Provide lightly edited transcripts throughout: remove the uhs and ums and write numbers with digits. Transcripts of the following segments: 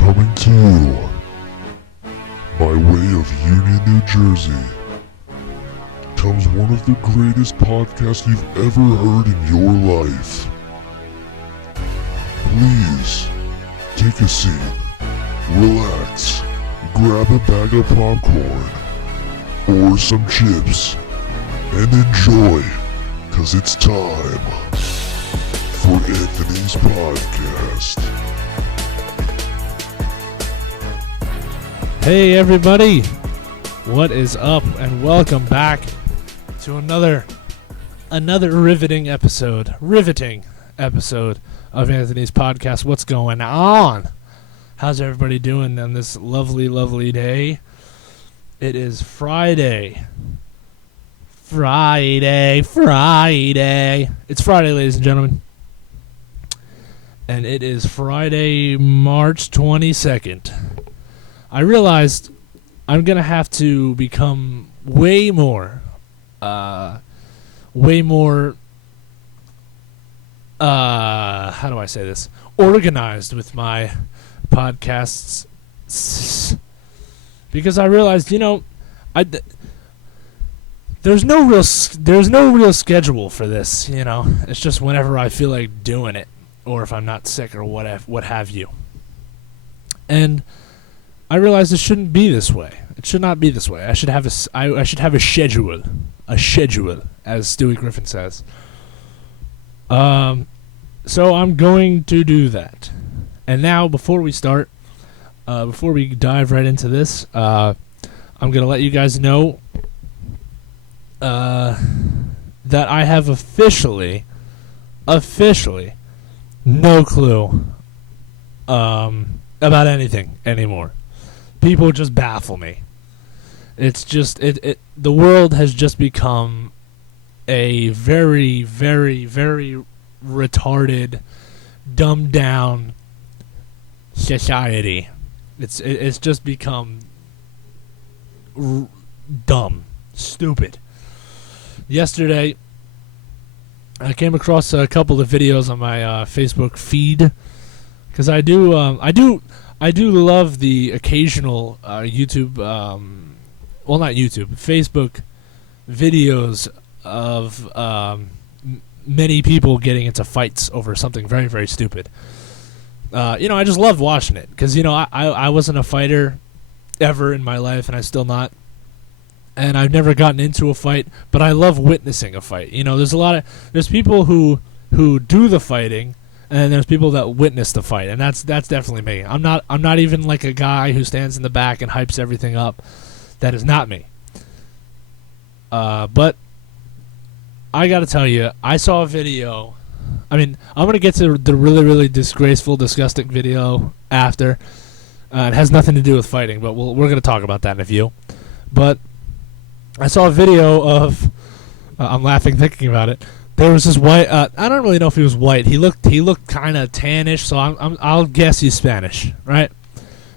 Coming to you by way of Union, New Jersey, comes one of the greatest podcasts you've ever heard in your life. Please, take a seat, relax, grab a bag of popcorn, or some chips, and enjoy, 'cause it's time for Anthony's Podcast. Hey everybody, what is up, and welcome back to another riveting episode of Anthony's Podcast. What's going on? How's everybody doing on this lovely day? It is Friday. It's Friday, ladies and gentlemen. And it is Friday, March 22nd. I realized I'm going to have to become way more, how do I say this? Organized with my podcasts. Because I realized, there's no real schedule for this, It's just whenever I feel like doing it, or if I'm not sick or what have you. And I realized it shouldn't be this way. It should not be this way. I should have a schedule, as Stewie Griffin says. So I'm going to do that. And now, before we start, before we dive right into this, I'm going to let you guys know that I have officially no clue about anything anymore. People just baffle me. It's just the world has just become a very, very, very retarded, dumbed down society. It's just become dumb, stupid. Yesterday, I came across a couple of videos on my Facebook feed, because I do love the occasional YouTube, not YouTube, Facebook videos of many people getting into fights over something very, very stupid. I just love watching it, because, I wasn't a fighter ever in my life, and I'm still not. And I've never gotten into a fight, but I love witnessing a fight. There's people who do the fighting, and there's people that witness the fight, and that's definitely me. I'm not even like a guy who stands in the back and hypes everything up. That is not me. But I gotta tell you, I saw a video. I'm gonna get to the really, really disgraceful, disgusting video after. It has nothing to do with fighting, but we're gonna talk about that in a few. But I saw a video of. I'm laughing thinking about it. There was this white. I don't really know if he was white. He looked kind of tannish, so I'll guess he's Spanish, right?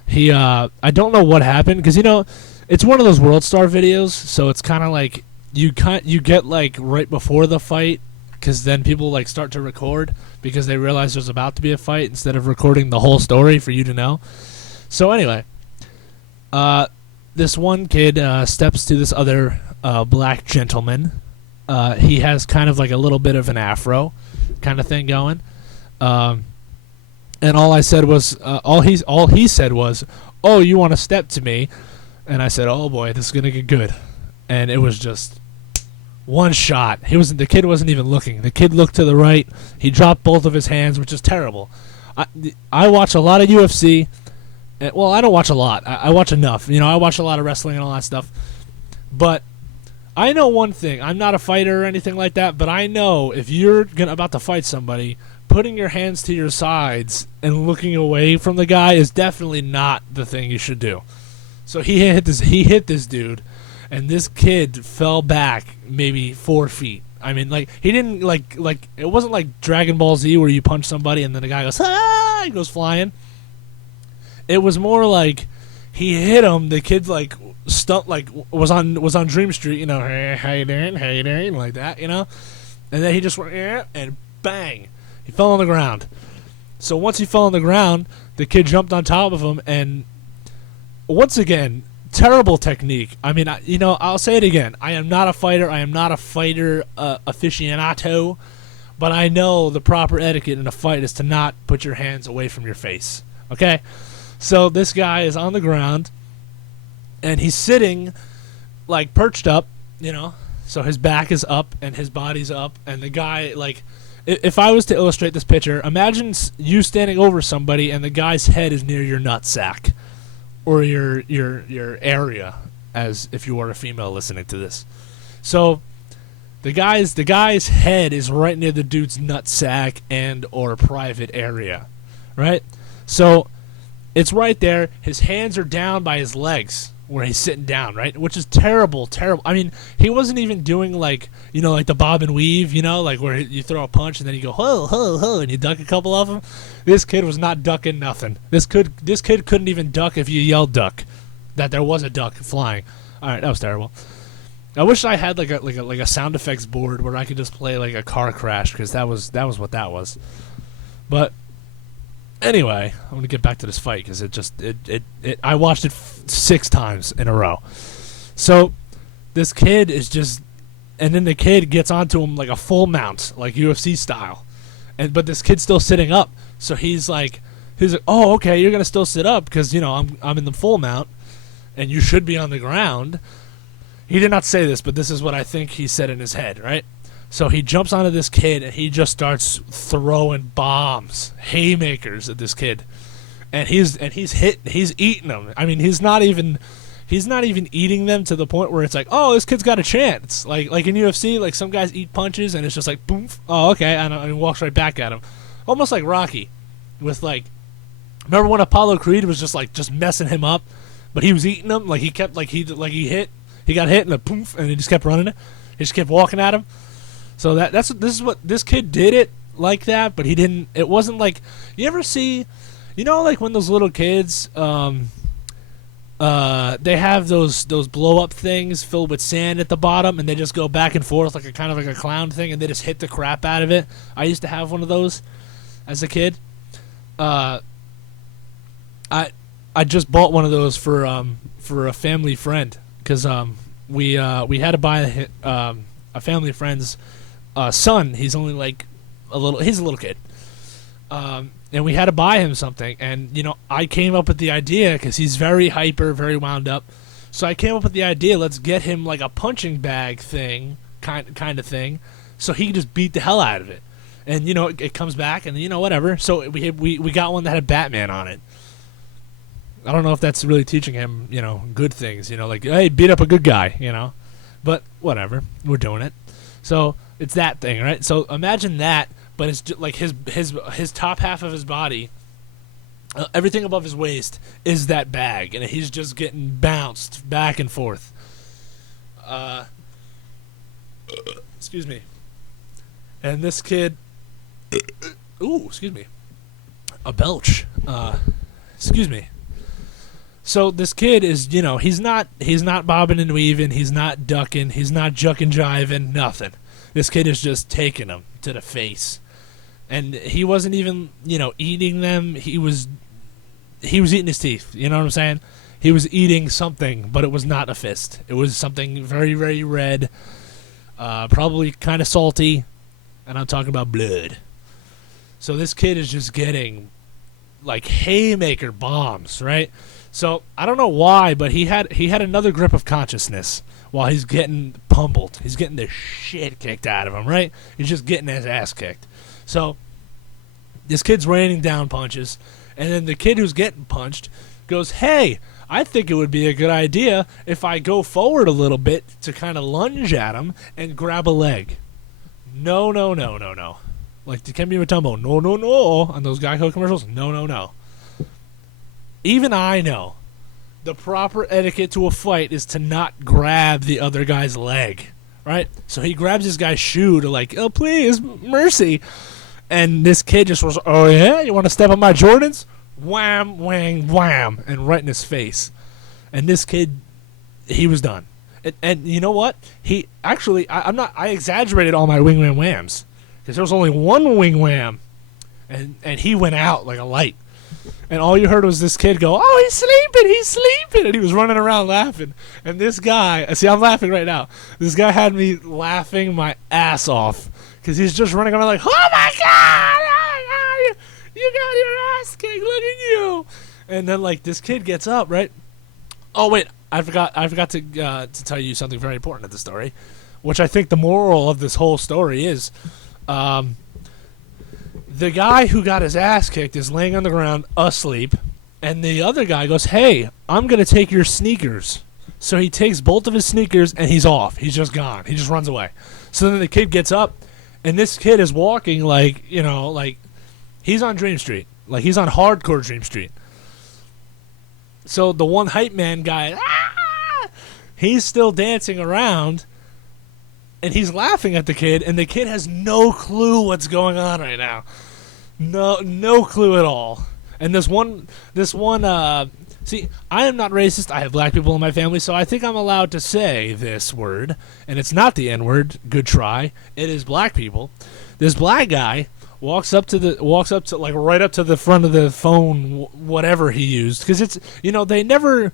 I don't know what happened, because it's one of those World Star videos, so it's kind of like you get like right before the fight, because then people like start to record because they realize there's about to be a fight instead of recording the whole story for you to know. So anyway, this one kid steps to this other black gentleman. He has kind of like a little bit of an afro kind of thing going. And all I said was, all he said was, "Oh, you want to step to me?" And I said, "Oh boy, this is going to get good." And it was just one shot. The kid wasn't even looking. The kid looked to the right. He dropped both of his hands, which is terrible. I watch a lot of UFC. Well, I don't watch a lot. I watch enough. I watch a lot of wrestling and all that stuff. But I know one thing. I'm not a fighter or anything like that, but I know if you're about to fight somebody, putting your hands to your sides and looking away from the guy is definitely not the thing you should do. So he hit this dude, and this kid fell back maybe 4 feet. He didn't like it wasn't like Dragon Ball Z where you punch somebody and then the guy goes, he goes flying. It was more like he hit him. The kid was on Dream Street, hey, how you doing, like that, and then he just went and bang, he fell on the ground. So once he fell on the ground, the kid jumped on top of him, and once again, terrible technique. I mean, I'll say it again. I am not a fighter. I am not a fighter aficionado, but I know the proper etiquette in a fight is to not put your hands away from your face. Okay? So this guy is on the ground, and he's sitting, like, perched up, so his back is up and his body's up, and the guy, like, if I was to illustrate this picture, imagine you standing over somebody and the guy's head is near your nutsack or your area, as if you were a female listening to this. So the guy's head is right near the dude's nutsack and or private area, right? So it's right there. His hands are down by his legs where he's sitting down, right? Which is terrible. I mean, he wasn't even doing like the bob and weave, like where you throw a punch and then you go ho ho ho and you duck a couple of them. This kid was not ducking nothing. This kid couldn't even duck if you yelled duck, that there was a duck flying. All right, that was terrible. I wish I had like a sound effects board where I could just play like a car crash, because that was what that was. But anyway, I'm gonna get back to this fight because I watched it 6 times in a row. So this kid is just, and then the kid gets onto him like a full mount, like UFC style, but this kid's still sitting up. So he's like, oh, okay, you're gonna still sit up because I'm in the full mount, and you should be on the ground. He did not say this, but this is what I think he said in his head, right? So he jumps onto this kid and he just starts throwing bombs, haymakers at this kid, and he's eating them. I mean, he's not even eating them to the point where it's like, oh, this kid's got a chance. Like in UFC, like some guys eat punches and it's just like boom, oh okay, and he walks right back at him, almost like Rocky, with like, remember when Apollo Creed was just messing him up, but he was eating them, like he kept he got hit and a poof, and he just kept running it. He just kept walking at him. So this is what this kid did it like that, but he didn't. It wasn't like, you ever see, like when those little kids, they have those blow up things filled with sand at the bottom, and they just go back and forth like a kind of like a clown thing, and they just hit the crap out of it. I used to have one of those as a kid. I just bought one of those for a family friend, because we had to buy a family friend's son. He's only like he's a little kid, and we had to buy him something. And I came up with the idea, because he's very hyper, very wound up. So I came up with the idea, let's get him like a punching bag thing, kind of thing, so he can just beat the hell out of it. And it comes back, and whatever. So we got one that had Batman on it. I don't know if that's really teaching him, good things, like, hey, beat up a good guy, but whatever, we're doing it. So it's that thing, right? So imagine that, but it's just like his top half of his body, everything above his waist is that bag, and he's just getting bounced back and forth. Excuse me. And this kid, excuse me, a belch. Excuse me. So this kid is, he's not bobbing and weaving, he's not ducking, he's not jucking jiving, nothing. This kid is just taking them to the face. And he wasn't even, eating them. He was eating his teeth, you know what I'm saying? He was eating something, but it was not a fist. It was something very, very red, probably kind of salty, and I'm talking about blood. So this kid is just getting like haymaker bombs, right? So I don't know why, but he had another grip of consciousness while he's getting pummeled. He's getting the shit kicked out of him, right? He's just getting his ass kicked. So this kid's raining down punches, and then the kid who's getting punched goes, hey, I think it would be a good idea if I go forward a little bit to kind of lunge at him and grab a leg. No. Like Dikembe Mutombo, no. On those Geico commercials, no. Even I know the proper etiquette to a fight is to not grab the other guy's leg, right? So he grabs this guy's shoe to like, oh, please, mercy. And this kid just was, oh, yeah? You want to step on my Jordans? Wham, whang, wham, and right in his face. And this kid, he was done. And you know what? He actually, I exaggerated all my wing wham whams, because there was only one wing wham. and he went out like a light. And all you heard was this kid go, "Oh, he's sleeping," and he was running around laughing. And this guy, see, I'm laughing right now. This guy had me laughing my ass off because he's just running around like, "Oh my god, you got your ass kicked! Look at you!" And then like this kid gets up, right? Oh wait, I forgot to tell you something very important at the story, which I think the moral of this whole story is. The guy who got his ass kicked is laying on the ground asleep, and the other guy goes, "Hey, I'm going to take your sneakers." So he takes both of his sneakers, and he's off. He's just gone. He just runs away. So then the kid gets up, and this kid is walking like, like he's on Dream Street. Like he's on hardcore Dream Street. So the one hype man guy, he's still dancing around, and he's laughing at the kid, and the kid has no clue what's going on right now. No clue at all. And this one, see, I am not racist. I have black people in my family, so I think I'm allowed to say this word, and it's not the N-word. Good try. It is black people. This black guy walks up to like right up to the front of the phone, whatever he used, because it's, they never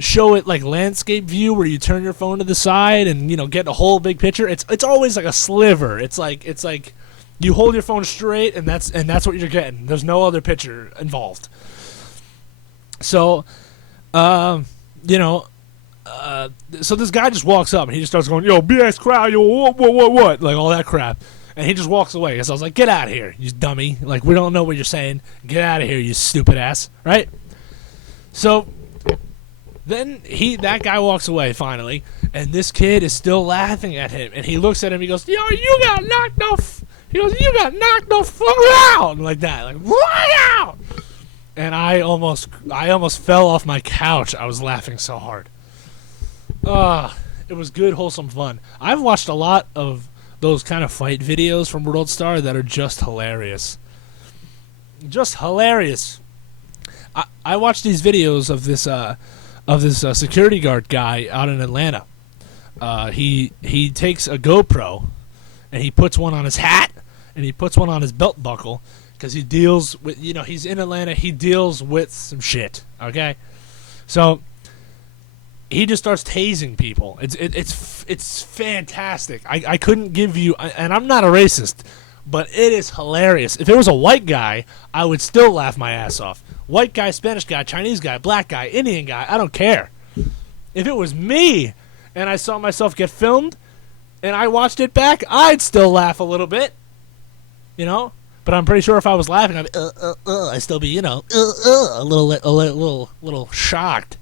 show it like landscape view where you turn your phone to the side and get a whole big picture. It's always like a sliver. It's like you hold your phone straight and that's what you're getting. There's no other picture involved. So so this guy just walks up and he just starts going, "Yo, BS crowd, yo, what, like all that crap." And he just walks away. So I was like, "Get out of here, you dummy. Like, we don't know what you're saying. Get out of here, you stupid ass." Right? So then that guy walks away finally, and this kid is still laughing at him. And he looks at him. He goes, "Yo, you got knocked off." He goes, "You got knocked the fuck out," like that, like right out. And I almost fell off my couch. I was laughing so hard. It was good, wholesome fun. I've watched a lot of those kind of fight videos from World Star that are just hilarious. Just hilarious. I watched these videos of this security guard guy out in Atlanta. He takes a GoPro and he puts one on his hat and he puts one on his belt buckle because he deals with, he's in Atlanta. He deals with some shit. Okay, so he just starts tasing people. It's fantastic. I couldn't give you, and I'm not a racist, but it is hilarious. If it was a white guy, I would still laugh my ass off. White guy, Spanish guy, Chinese guy, black guy, Indian guy, I don't care. If it was me and I saw myself get filmed and I watched it back, I'd still laugh a little bit, But I'm pretty sure if I was laughing, I'd I'd still be, a little shocked,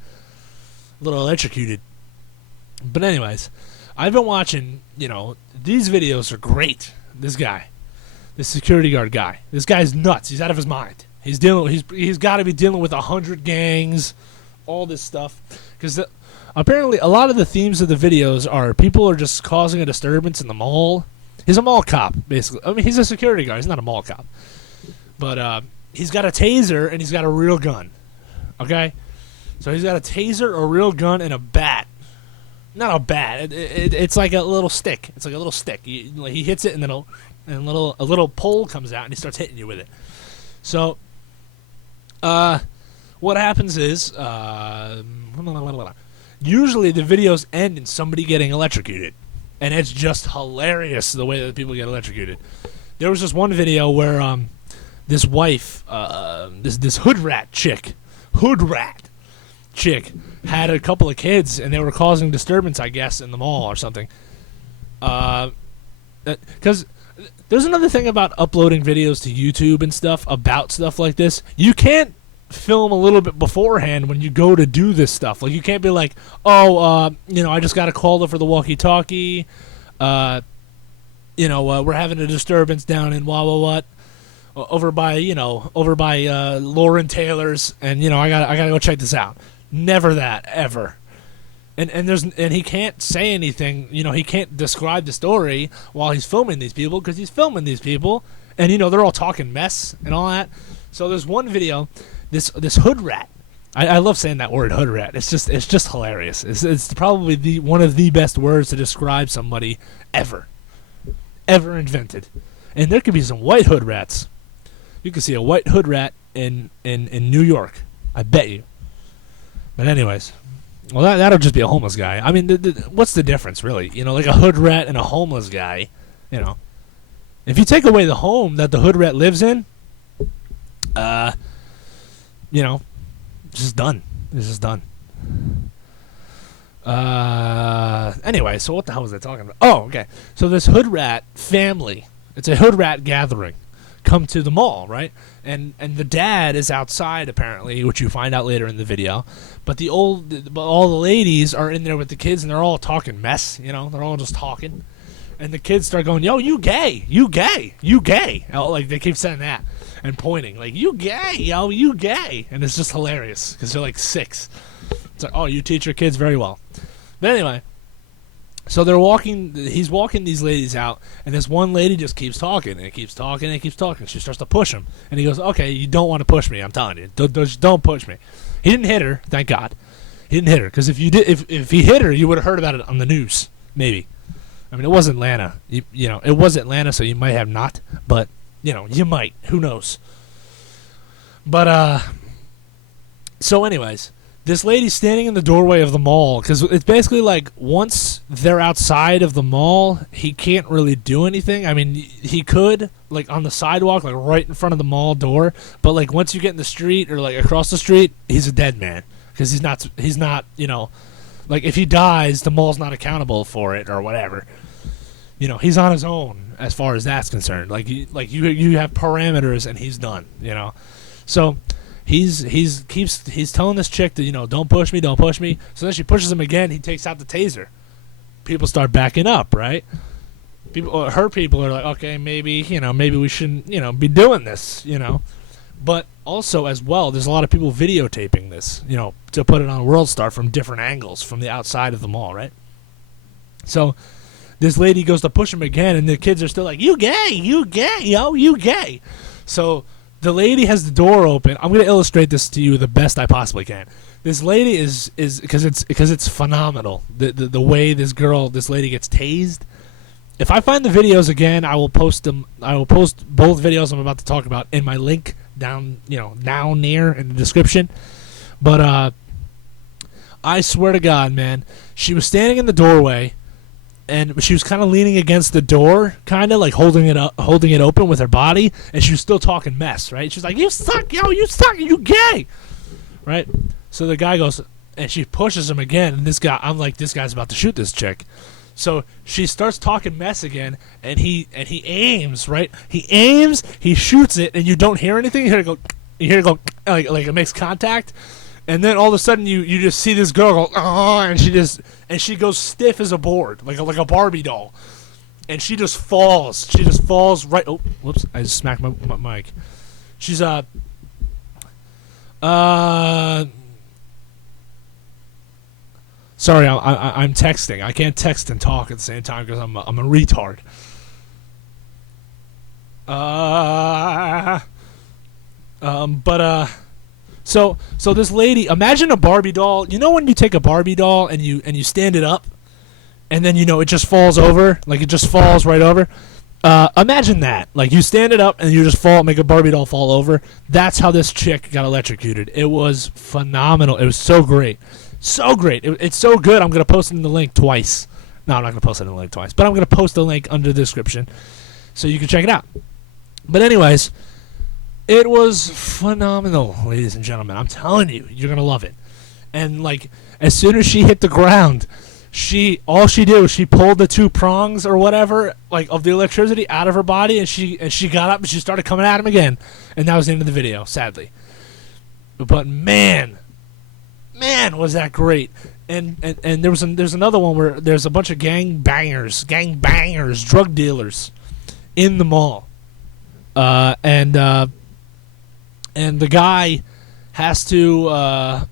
a little electrocuted. But anyways, I've been watching, these videos are great. This guy, this security guard guy, this guy's nuts. He's out of his mind. He's got to be dealing with 100 gangs, all this stuff, because apparently a lot of the themes of the videos are people are just causing a disturbance in the mall. He's a mall cop, basically. I mean, he's a security guard. He's not a mall cop, but he's got a taser and he's got a real gun. Okay, so he's got a taser, a real gun, and a bat. Not a bat. It's like a little stick. It's like a little stick. He hits it and then a little pole comes out and he starts hitting you with it. So. What happens is, usually the videos end in somebody getting electrocuted, and it's just hilarious the way that people get electrocuted. There was this one video where this wife, this hood rat chick, had a couple of kids, and they were causing disturbance, I guess, in the mall or something. Because there's another thing about uploading videos to YouTube and stuff about stuff like this. You can't film a little bit beforehand when you go to do this stuff. Like, you can't be like, I just got a call for the walkie-talkie. We're having a disturbance down in what over by Lauren Taylor's, and I gotta go check this out. Never that, ever. And he can't say anything, he can't describe the story while he's filming these people, because he's filming these people, and they're all talking mess and all that. So there's one video, this hood rat. I love saying that word, hood rat. It's just hilarious. It's probably one of the best words to describe somebody ever invented. And there could be some white hood rats. You can see a white hood rat in New York. I bet you. But anyways, well, that'll just be a homeless guy. I mean, what's the difference, really? You know, like a hood rat and a homeless guy, you know. If you take away the home that the hood rat lives in, you know, it's just done. It's just done. Anyway, so what the hell was I talking about? Oh, okay. So this hood rat family, it's a hood rat gathering, come to the mall, right? And the dad is outside apparently, which you find out later in the video. But all the ladies are in there with the kids, and they're all talking mess. You know, they're all just talking. And the kids start going, "Yo, you gay, you gay, you gay!" Oh, like they keep saying that and pointing, like "You gay, yo, you gay," and it's just hilarious because they're like 6. It's like, "Oh, you teach your kids very well." But anyway, so they're walking. He's walking these ladies out, and this one lady just keeps talking and keeps talking and keeps talking. She starts to push him, and he goes, "Okay, you don't want to push me. I'm telling you, don't push me." He didn't hit her, thank God. He didn't hit her because if he hit her, you would have heard about it on the news, maybe. I mean, it was Atlanta. You know, it was Atlanta, so you might have not. But, you know, you might. Who knows? But, so anyways, this lady's standing in the doorway of the mall. Because it's basically like once they're outside of the mall, he can't really do anything. I mean, he could, like, on the sidewalk, like, right in front of the mall door. But, like, once you get in the street or, like, across the street, he's a dead man. Because he's not, you know... Like, if he dies, the mall's not accountable for it or whatever. You know, he's on his own as far as that's concerned. Like you have parameters, and he's done. You know, so he's telling this chick that, you know, don't push me. So then she pushes him again. He takes out the taser. People start backing up, right? Her people are like, okay, maybe we shouldn't, you know, be doing this, you know. But also, as well, there's a lot of people videotaping this, you know, to put it on World Star from different angles from the outside of the mall, right? So this lady goes to push him again, and the kids are still like, you gay, yo, you gay. So the lady has the door open. I'm going to illustrate this to you the best I possibly can. This lady is because it's phenomenal, the way this lady gets tased. If I find the videos again, I will post them. I will post both videos I'm about to talk about in my link down near in the description. But I swear to God, man, she was standing in the doorway, and she was kind of leaning against the door, kind of like holding it open with her body, and she was still talking mess, right? She's like, "You suck, yo, you suck, you gay," right? So the guy goes, and she pushes him again, and this guy's about to shoot this chick. So she starts talking mess again, and he aims, right? He aims, he shoots it, and you don't hear anything. You hear it go like it makes contact, and then all of a sudden you just see this girl go, oh, and she goes stiff as a board, like a Barbie doll, and she just falls. She just falls right. Oh, whoops! I just smacked my mic. She's Sorry, I'm texting. I can't text and talk at the same time because I'm a retard. So this lady, imagine a Barbie doll. You know when you take a Barbie doll and you stand it up, and then it just falls over, like it just falls right over. Imagine that, like you stand it up and you just make a Barbie doll fall over. That's how this chick got electrocuted. It was phenomenal. It was so great. So great. It's so good, I'm going to post it in the link twice. No, I'm not going to post it in the link twice, but I'm going to post the link under the description so you can check it out. But anyways, it was phenomenal, ladies and gentlemen. I'm telling you, you're going to love it. And like, as soon as she hit the ground, all she did was she pulled the 2 prongs or whatever, like of the electricity out of her body, and she got up and she started coming at him again. And that was the end of the video, sadly. But man, was that great. And there's another one where there's a bunch of gang bangers, drug dealers in the mall. And the guy has to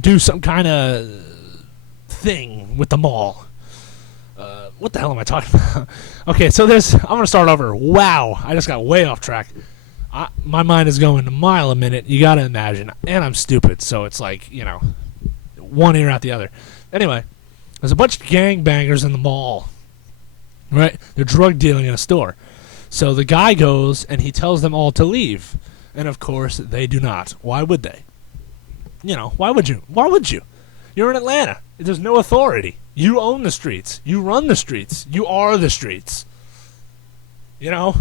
do some kind of thing with the mall. What the hell am I talking about? Okay, so I'm going to start over. Wow, I just got way off track. My mind is going a mile a minute. You got to imagine. And I'm stupid, so it's like, one ear out the other. Anyway, There's a bunch of gangbangers in the mall, right? They're drug dealing in a store. So the guy goes and he tells them all to leave. And of course, they do not. Why would they? You know, why would you? Why would you? You're in Atlanta. There's no authority. You own the streets. You run the streets. You are the streets. You know?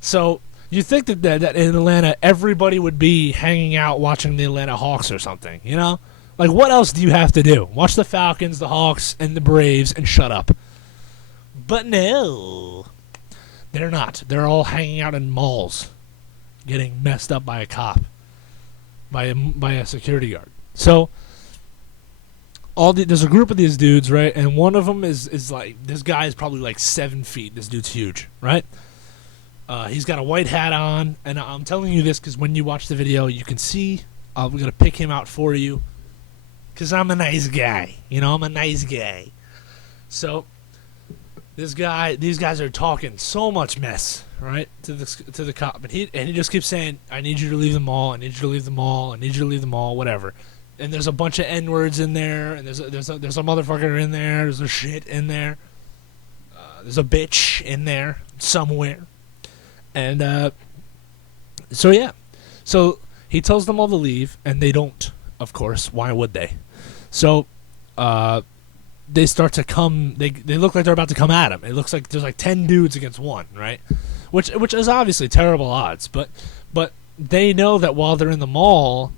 So you think that in Atlanta, everybody would be hanging out watching the Atlanta Hawks or something, you know? Like, what else do you have to do? Watch the Falcons, the Hawks, and the Braves and shut up. But no. They're not. They're all hanging out in malls, getting messed up by a cop, by a security guard. So there's a group of these dudes, right? And one of them is like, this guy is probably like 7 feet. This dude's huge, right? He's got a white hat on, and I'm telling you this because when you watch the video, you can see. We're going to pick him out for you because I'm a nice guy. You know, I'm a nice guy. So these guys are talking so much mess, right, to the cop, and he just keeps saying, "I need you to leave the mall. I need you to leave the mall. I need you to leave the mall. Whatever." And there's a bunch of N-words in there, and there's a motherfucker in there. There's a shit in there. There's a bitch in there somewhere. And so yeah, so he tells them all to leave, and they don't. Of course, why would they? So they start to come. They look like they're about to come at him. It looks like there's like 10 dudes against one, right? Which is obviously terrible odds. But they know that while they're in the mall,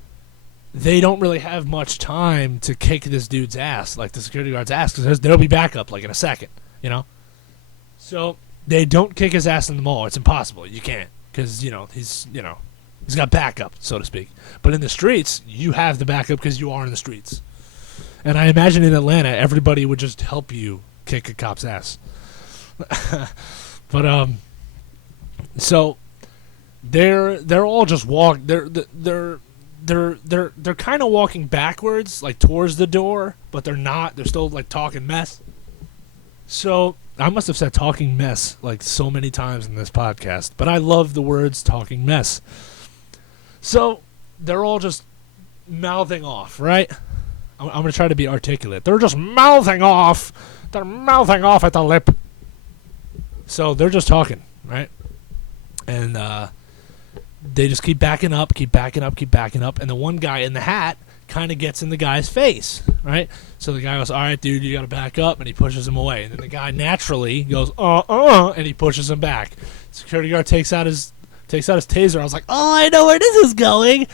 they don't really have much time to kick this dude's ass, like the security guard's ass, because there'll be backup like in a second, you know. So they don't kick his ass in the mall. It's impossible. You can't, because he's got backup, so to speak. But in the streets, you have the backup because you are in the streets. And I imagine in Atlanta, everybody would just help you kick a cop's ass. But so they're all just they're kind of walking backwards, like towards the door, but they're not. They're still like talking mess. So I must have said talking mess like so many times in this podcast, but I love the words talking mess. So they're all just mouthing off, right? I'm going to try to be articulate. They're just mouthing off. They're mouthing off at the lip. So they're just talking, right? And they just keep backing up. And the one guy in the hat kind of gets in the guy's face, right? So the guy goes, "All right, dude, you got to back up," and he pushes him away. And then the guy naturally goes, and he pushes him back. Security guard takes out his taser. I was like, "Oh, I know where this is going."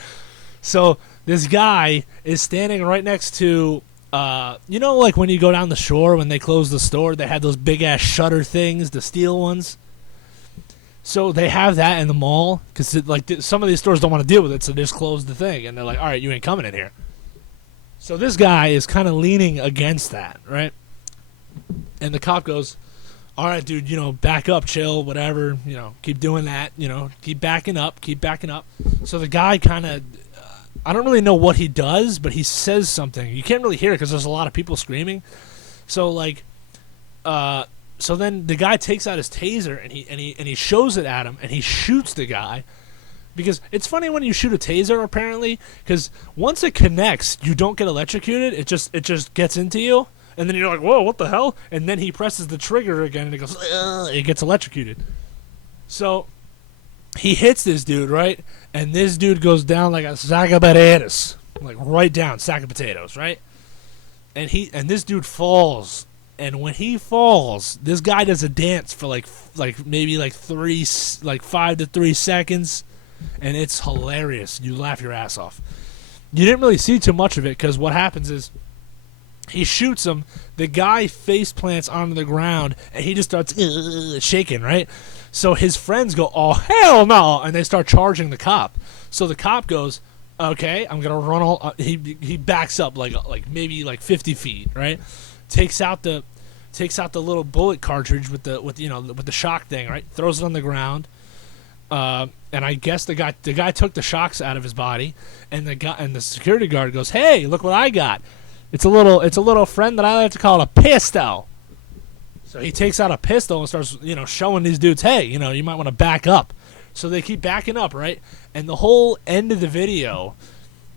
So this guy is standing right next to, like when you go down the shore when they close the store, they have those big ass shutter things, the steel ones. So they have that in the mall because some of these stores don't want to deal with it, so they just close the thing, and they're like, "All right, you ain't coming in here." So this guy is kind of leaning against that, right? And the cop goes, "All right, dude, back up, chill, whatever, keep doing that, keep backing up." So the guy kind of, I don't really know what he does, but he says something. You can't really hear it because there's a lot of people screaming. So so then the guy takes out his taser and he shows it at him and he shoots the guy. Because it's funny when you shoot a taser, apparently, because once it connects, you don't get electrocuted. It just gets into you, and then you're like, "Whoa, what the hell?" And then he presses the trigger again, and it goes, it gets electrocuted. So he hits this dude, right? And this dude goes down like a sack of potatoes, like right down, sack of potatoes, right? And this dude falls, and when he falls, this guy does a dance for maybe 5 to 3 seconds. And it's hilarious. You laugh your ass off. You didn't really see too much of it because what happens is he shoots him. The guy face plants onto the ground and he just starts shaking, right? So his friends go, "Oh, hell no!" And they start charging the cop. So the cop goes, "Okay, I'm gonna run all." He backs up like maybe 50 feet, right? Takes out the little bullet cartridge with the shock thing, right? Throws it on the ground. And I guess the guy took the shocks out of his body, and the security guard goes, "Hey, look what I got! It's a little friend that I like to call a pistol." So he takes out a pistol and starts showing these dudes, "Hey, you might want to back up." So they keep backing up, right? And the whole end of the video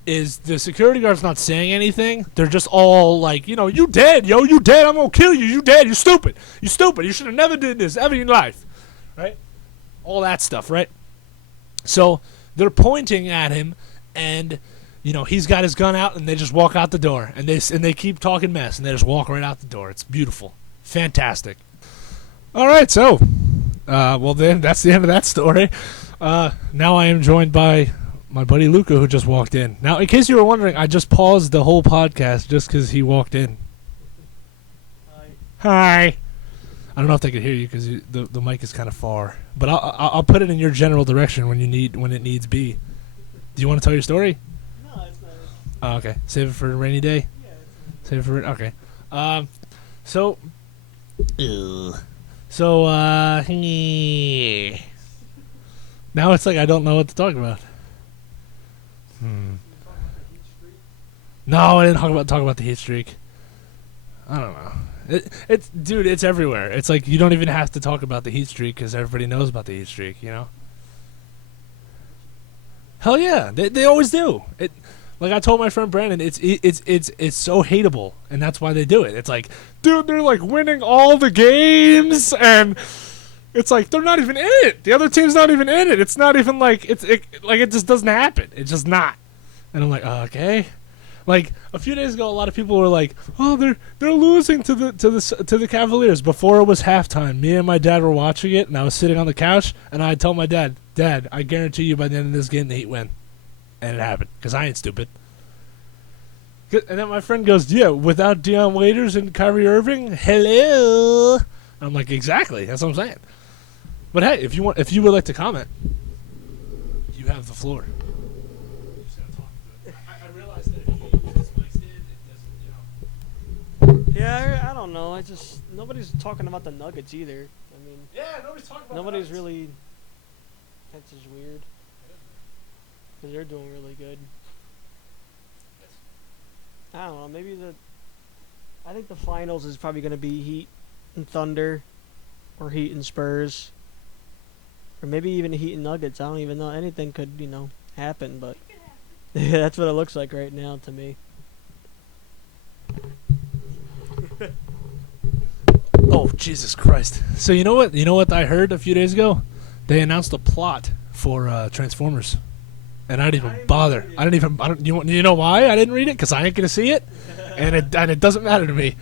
is the security guard's not saying anything. They're just all like, you dead, yo, you dead. I'm gonna kill you. You dead. You stupid. You stupid. You should have never did this ever in your life, right? All that stuff, right? So they're pointing at him, and he's got his gun out, and they just walk out the door, and they keep talking mess, and they just walk right out the door. It's beautiful, fantastic. All right, so well then that's the end of that story. Now I am joined by my buddy Luca, who just walked in. Now, in case you were wondering, I just paused the whole podcast just because he walked in. Hi. I don't know if they could hear you because the mic is kind of far, but I'll put it in your general direction when it needs be. Do you want to tell your story? No, it's not. Oh, okay. Save it for a rainy day. Yeah. Save it for okay. Now it's like I don't know what to talk about. No, I didn't talk about the heat streak. I don't know. It's everywhere. It's like you don't even have to talk about the heat streak because everybody knows about the heat streak. Hell yeah, they always do. Like I told my friend Brandon, it's so hateable, and that's why they do it. It's like, dude, they're like winning all the games, and it's like they're not even in it. The other team's not even in it. It's not even like it just doesn't happen. It's just not. And I'm like, okay. Like a few days ago, a lot of people were like, "Oh, they're losing to the Cavaliers." Before it was halftime, me and my dad were watching it, and I was sitting on the couch, and I told my dad, "Dad, I guarantee you by the end of this game, the Heat win," and it happened because I ain't stupid. And then my friend goes, "Yeah, without Deion Waiters and Kyrie Irving, hello." I'm like, exactly. That's what I'm saying. But hey, if you would like to comment, you have the floor. I realize that if you use this mic stand, it doesn't, Yeah, I don't know. Nobody's talking about the Nuggets either. I mean, yeah, nobody's talking about. nobody's really. That's just weird. Because they're doing really good. I don't know. Maybe I think the finals is probably going to be Heat and Thunder, or Heat and Spurs, or maybe even Heat and Nuggets. I don't even know. Anything could, happen, but yeah, that's what it looks like right now to me. Oh, Jesus Christ! So you know what? You know what I heard a few days ago? They announced a plot for Transformers, and I didn't even bother. You know why I didn't read it? Because I ain't gonna see it, and it doesn't matter to me.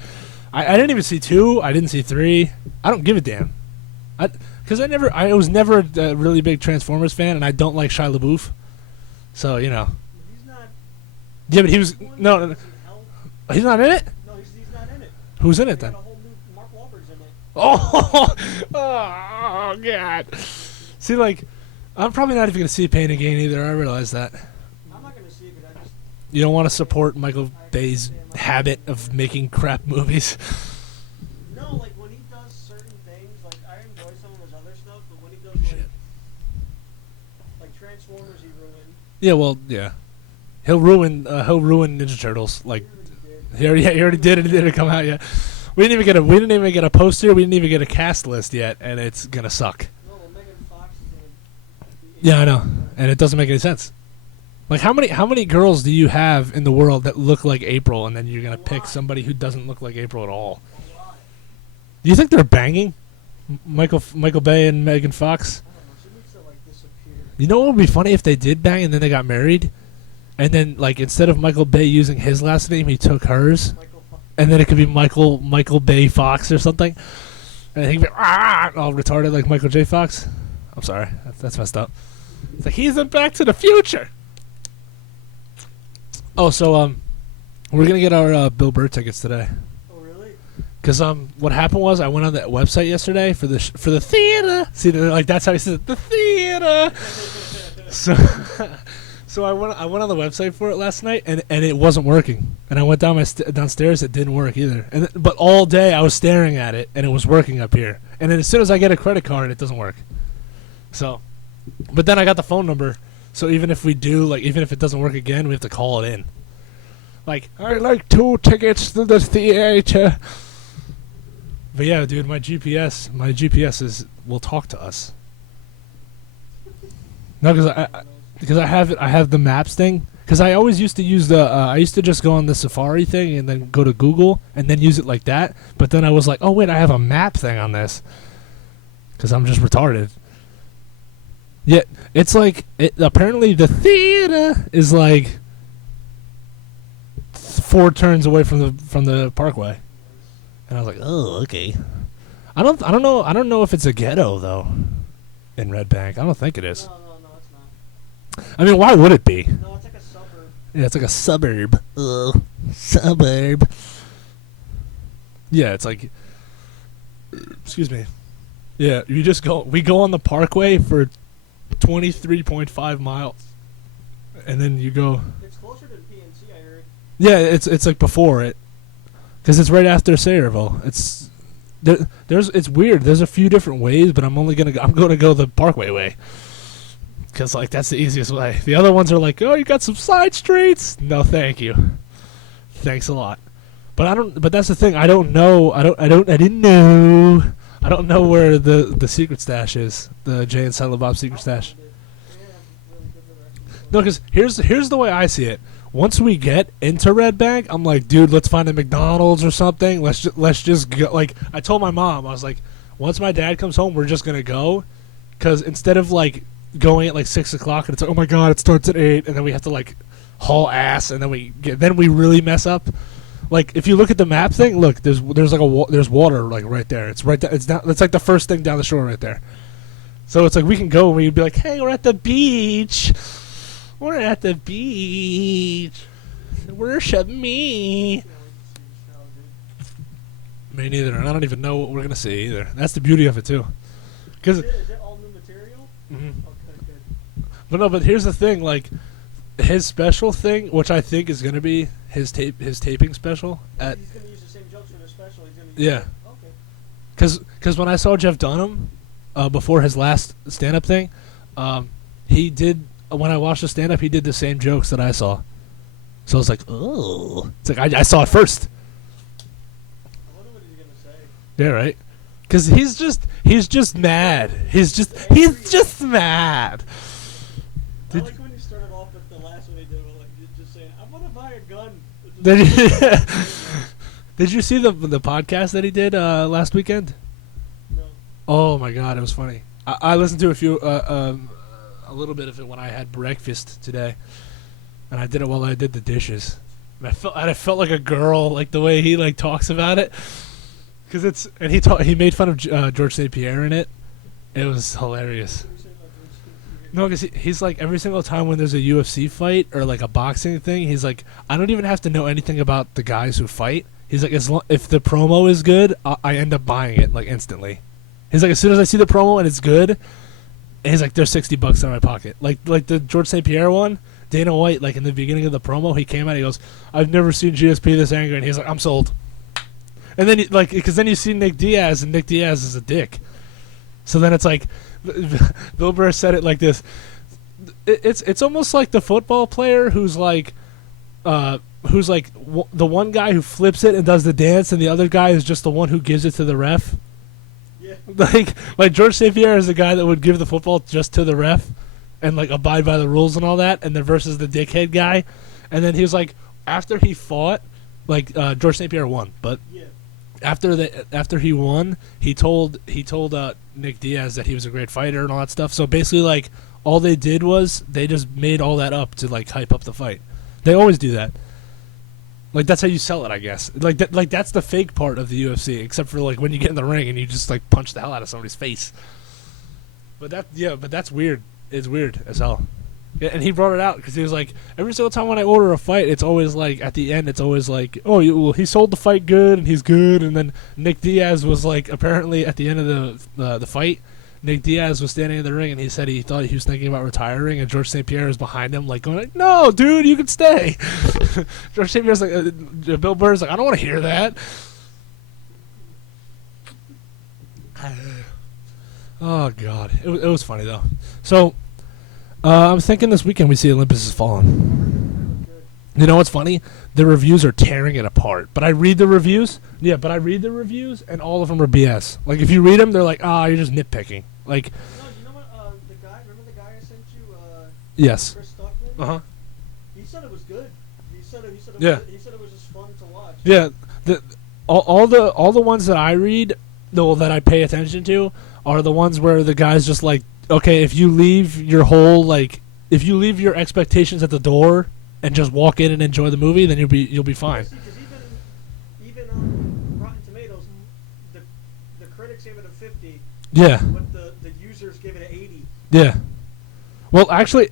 I didn't even see 2. I didn't see 3. I don't give a damn. Because I was never a really big Transformers fan, and I don't like Shia LaBeouf. So He's not. Yeah, but he was no. He's not in it. No, he's not in it. Who's in it then? A whole new Mark Wahlberg's in it. Oh God. See, like, I'm probably not even gonna see Pain and Gain either. I realize that. I'm not gonna see it because I just. You don't want to support Michael Bay's habit of making crap movies. No, like when he does certain things, like I enjoy some of his other stuff, but when he does like Transformers, he ruined. Yeah, well, yeah. He'll ruin Ninja Turtles. Like he already did it. It didn't come out yet. We didn't even get a poster. We didn't even get a cast list yet, and it's gonna suck. No, well, Megan Fox is gonna. Yeah, I know, and it doesn't make any sense. Like how many girls do you have in the world that look like April, and then you're gonna pick somebody who doesn't look like April at all? Do you think they're banging, Michael Bay and Megan Fox? I don't know. She makes it like disappear. You know what would be funny if they did bang and then they got married, and then like instead of Michael Bay using his last name, he took hers, and then it could be Michael Bay Fox or something, and he'd be all retarded like Michael J. Fox. I'm sorry, that's messed up. It's like he's in Back to the Future. Oh, so we're gonna get our Bill Burr tickets today. Oh really? Cause what happened was I went on that website yesterday for the theater. See, like that's how he says it, the theater. So I went on the website for it last night, and it wasn't working. And I went downstairs, it didn't work either. But all day I was staring at it, and it was working up here. And then as soon as I get a credit card, it doesn't work. So, but then I got the phone number. So even if it doesn't work again, we have to call it in. Like, I'd like 2 tickets to the theater. But yeah, dude, my GPS will talk to us. No, because I have the maps thing, Because I always used to use I used to just go on the Safari thing and then go to Google and then use it like that. But then I was like, oh, wait, I have a map thing on this. Because I'm just retarded. Yeah, it's like, apparently the theater is like 4 turns away from the parkway. And I was like, oh, okay. I don't know if it's a ghetto, though, in Red Bank. I don't think it is. No, it's not. I mean, why would it be? No, it's like a suburb. Yeah, it's like a suburb. Ugh, suburb. Yeah, it's like... Excuse me. Yeah, we go on the parkway for 23.5 miles. And then you go... It's closer to PNC, I heard. Yeah, it's like before it. Because it's right after Sayreville. It's weird. There's a few different ways, but I'm going to go the Parkway way. Because, like, that's the easiest way. The other ones are like, oh, you got some side streets? No, thank you. Thanks a lot. But that's the thing. I don't know. I didn't know. I don't know where the secret stash is. The Jay and Silent Bob secret stash. No, because here's the way I see it. Once we get into Red Bank, I'm like, dude, let's find a McDonald's or something. Let's just go. Like, I told my mom, I was like, once my dad comes home, we're just gonna go, because instead of like going at like 6 o'clock and it's like, oh my god, it starts at 8, and then we have to like haul ass, and then we really mess up. Like, if you look at the map thing, look, there's like there's water like right there. It's right there. It's like the first thing down the shore right there. So it's like we can go and we'd be like, hey, we're at the beach. We're at the beach. Worship me. Me neither. And I don't even know what we're gonna see either. That's the beauty of it too. Is it all new material? Mm-hmm. Okay, good. But here's the thing. Like, his special thing, which I think is gonna be his taping special. He's gonna use the same jokes for the special. Yeah. Okay. Because when I saw Jeff Dunham before his last stand-up thing, he did. When I watched the stand-up, he did the same jokes that I saw. So I was like, oh. It's like, I saw it first. I wonder what he's going to say. Yeah, right? Because he's just mad. He's just mad. I like when he started off with the last one he did, like, just saying, I'm going to buy a gun. Did you see the podcast that he did last weekend? No. Oh, my God, it was funny. I listened to a little bit of it when I had breakfast today, and I did it while I did the dishes. And I felt like a girl, like the way he like talks about it, because he made fun of George St. Pierre in it. It was hilarious. No, because he's like, every single time when there's a UFC fight or like a boxing thing, he's like, I don't even have to know anything about the guys who fight. He's like, if the promo is good, I end up buying it like instantly. He's like, as soon as I see the promo and it's good. And he's like, there's $60 in my pocket. Like the George St. Pierre one, Dana White, like in the beginning of the promo, he came out, he goes, I've never seen GSP this angry, and he's like, I'm sold. And then, because then you see Nick Diaz, and Nick Diaz is a dick. So then it's like, Bill Burr said it like this. It's almost like the football player who's like the one guy who flips it and does the dance, and the other guy is just the one who gives it to the ref. Like George St. Pierre is the guy that would give the football just to the ref and like abide by the rules and all that, and then versus the dickhead guy. And then he was like, after he fought, like George St. Pierre won, but after he won, he told Nick Diaz that he was a great fighter and all that stuff. So basically, like, all they did was they just made all that up to like hype up the fight. They always do that. Like, that's how you sell it, I guess. Like that's the fake part of the UFC, except for like when you get in the ring and you just like punch the hell out of somebody's face. But that's weird. It's weird as hell. Yeah, and he brought it out because he was like, every single time when I order a fight, it's always like at the end, it's always like, oh, well, he sold the fight good and he's good. And then Nick Diaz was like, apparently at the end of the fight, Nick Diaz was standing in the ring and he said he thought he was thinking about retiring, and George St. Pierre is behind him like going like, no, dude, you can stay. George St. Pierre's like, Bill Burr's like, I don't want to hear that. Oh God, it was funny though. So I'm thinking this weekend we see Olympus Has Fallen. You know what's funny? The reviews are tearing it apart. But I read the reviews. Yeah, but I read the reviews, and all of them are BS. Like, if you read them, they're like, you're just nitpicking. Like, no, you know what? Remember the guy I sent you? Yes. Chris Stuckman? Uh-huh. He said it was good. He said it Yeah. he said it was just fun to watch. Yeah, all the ones that I read, that I pay attention to, are the ones where the guy's just like, okay, if you leave if you leave your expectations at the door and just walk in and enjoy the movie, then you'll be fine. See, 'cause even on Rotten Tomatoes, the critics gave it a 50, Yeah, but the users gave it an 80. yeah. Well, actually,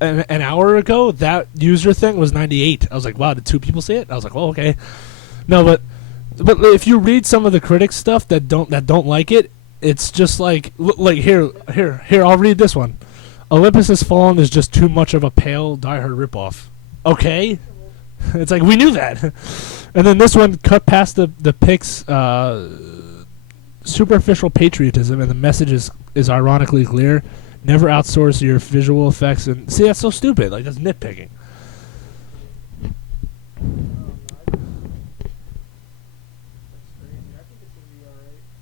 an hour ago, that user thing was 98. I was like, wow, did 2 people see it? I was like, well, okay. No, but if you read some of the critics' stuff that don't like it, it's just like here, I'll read this one. Olympus Has Fallen is just too much of a pale, Die Hard ripoff. Okay, it's like we knew that. And then this one cut past the pics, superficial patriotism, and the message is ironically clear. Never outsource your visual effects, and see, that's so stupid. Like, that's nitpicking.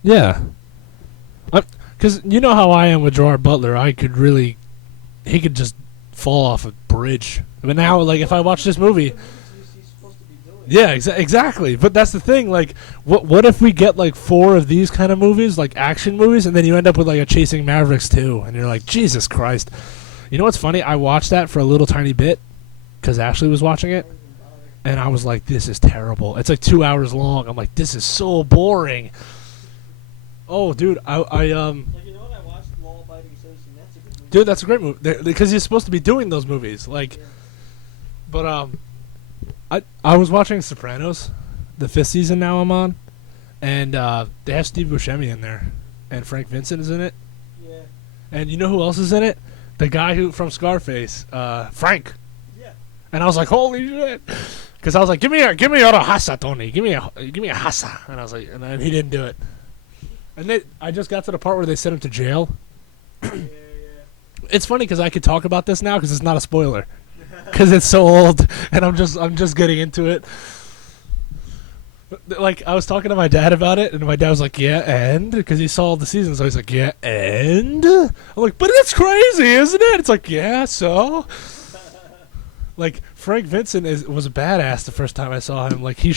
Yeah, because you know how I am with Gerard Butler. He could just fall off a bridge. But now, like, if I watch this movie, yeah, exactly. But that's the thing. Like, what if we get like 4 of these kind of movies, like action movies, and then you end up with like a Chasing Mavericks 2, and you're like, Jesus Christ. You know what's funny? I watched that for a little tiny bit because Ashley was watching it, and I was like, this is terrible. It's like 2 hours long. I'm like, this is so boring. Oh, dude, Like, you know what? I watched Law Abiding Citizen. That's a good movie. dude, that's a great movie because you're supposed to be doing those movies, like. Yeah. But I was watching Sopranos, the 5th season now I'm on, and they have Steve Buscemi in there, and Frank Vincent is in it, Yeah. and you know who else is in it? The guy who from Scarface, Frank. Yeah. And I was like, holy shit, because I was like, give me a hasa, Tony, give me a hasa, and I was like, and then he didn't do it, and I just got to the part where they sent him to jail. Yeah. It's funny because I could talk about this now because it's not a spoiler. Because it's so old, and I'm just getting into it. Like, I was talking to my dad about it, and my dad was like, yeah, and? Because he saw all the seasons, so he's like, yeah, and? I'm like, but it's crazy, isn't it? It's like, yeah, so? Like, Frank Vincent was a badass the first time I saw him. Like, he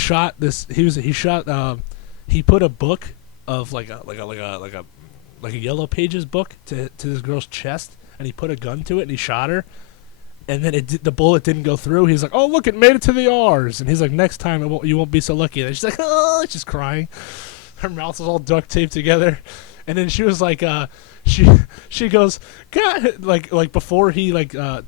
put a book of like a Yellow Pages book to this girl's chest, and he put a gun to it, and he shot her. And then the bullet didn't go through. He's like, oh, look, it made it to the R's. And he's like, next time you won't be so lucky. And she's like, oh, just crying. Her mouth was all duct taped together. And then she was like, she goes, God, like before he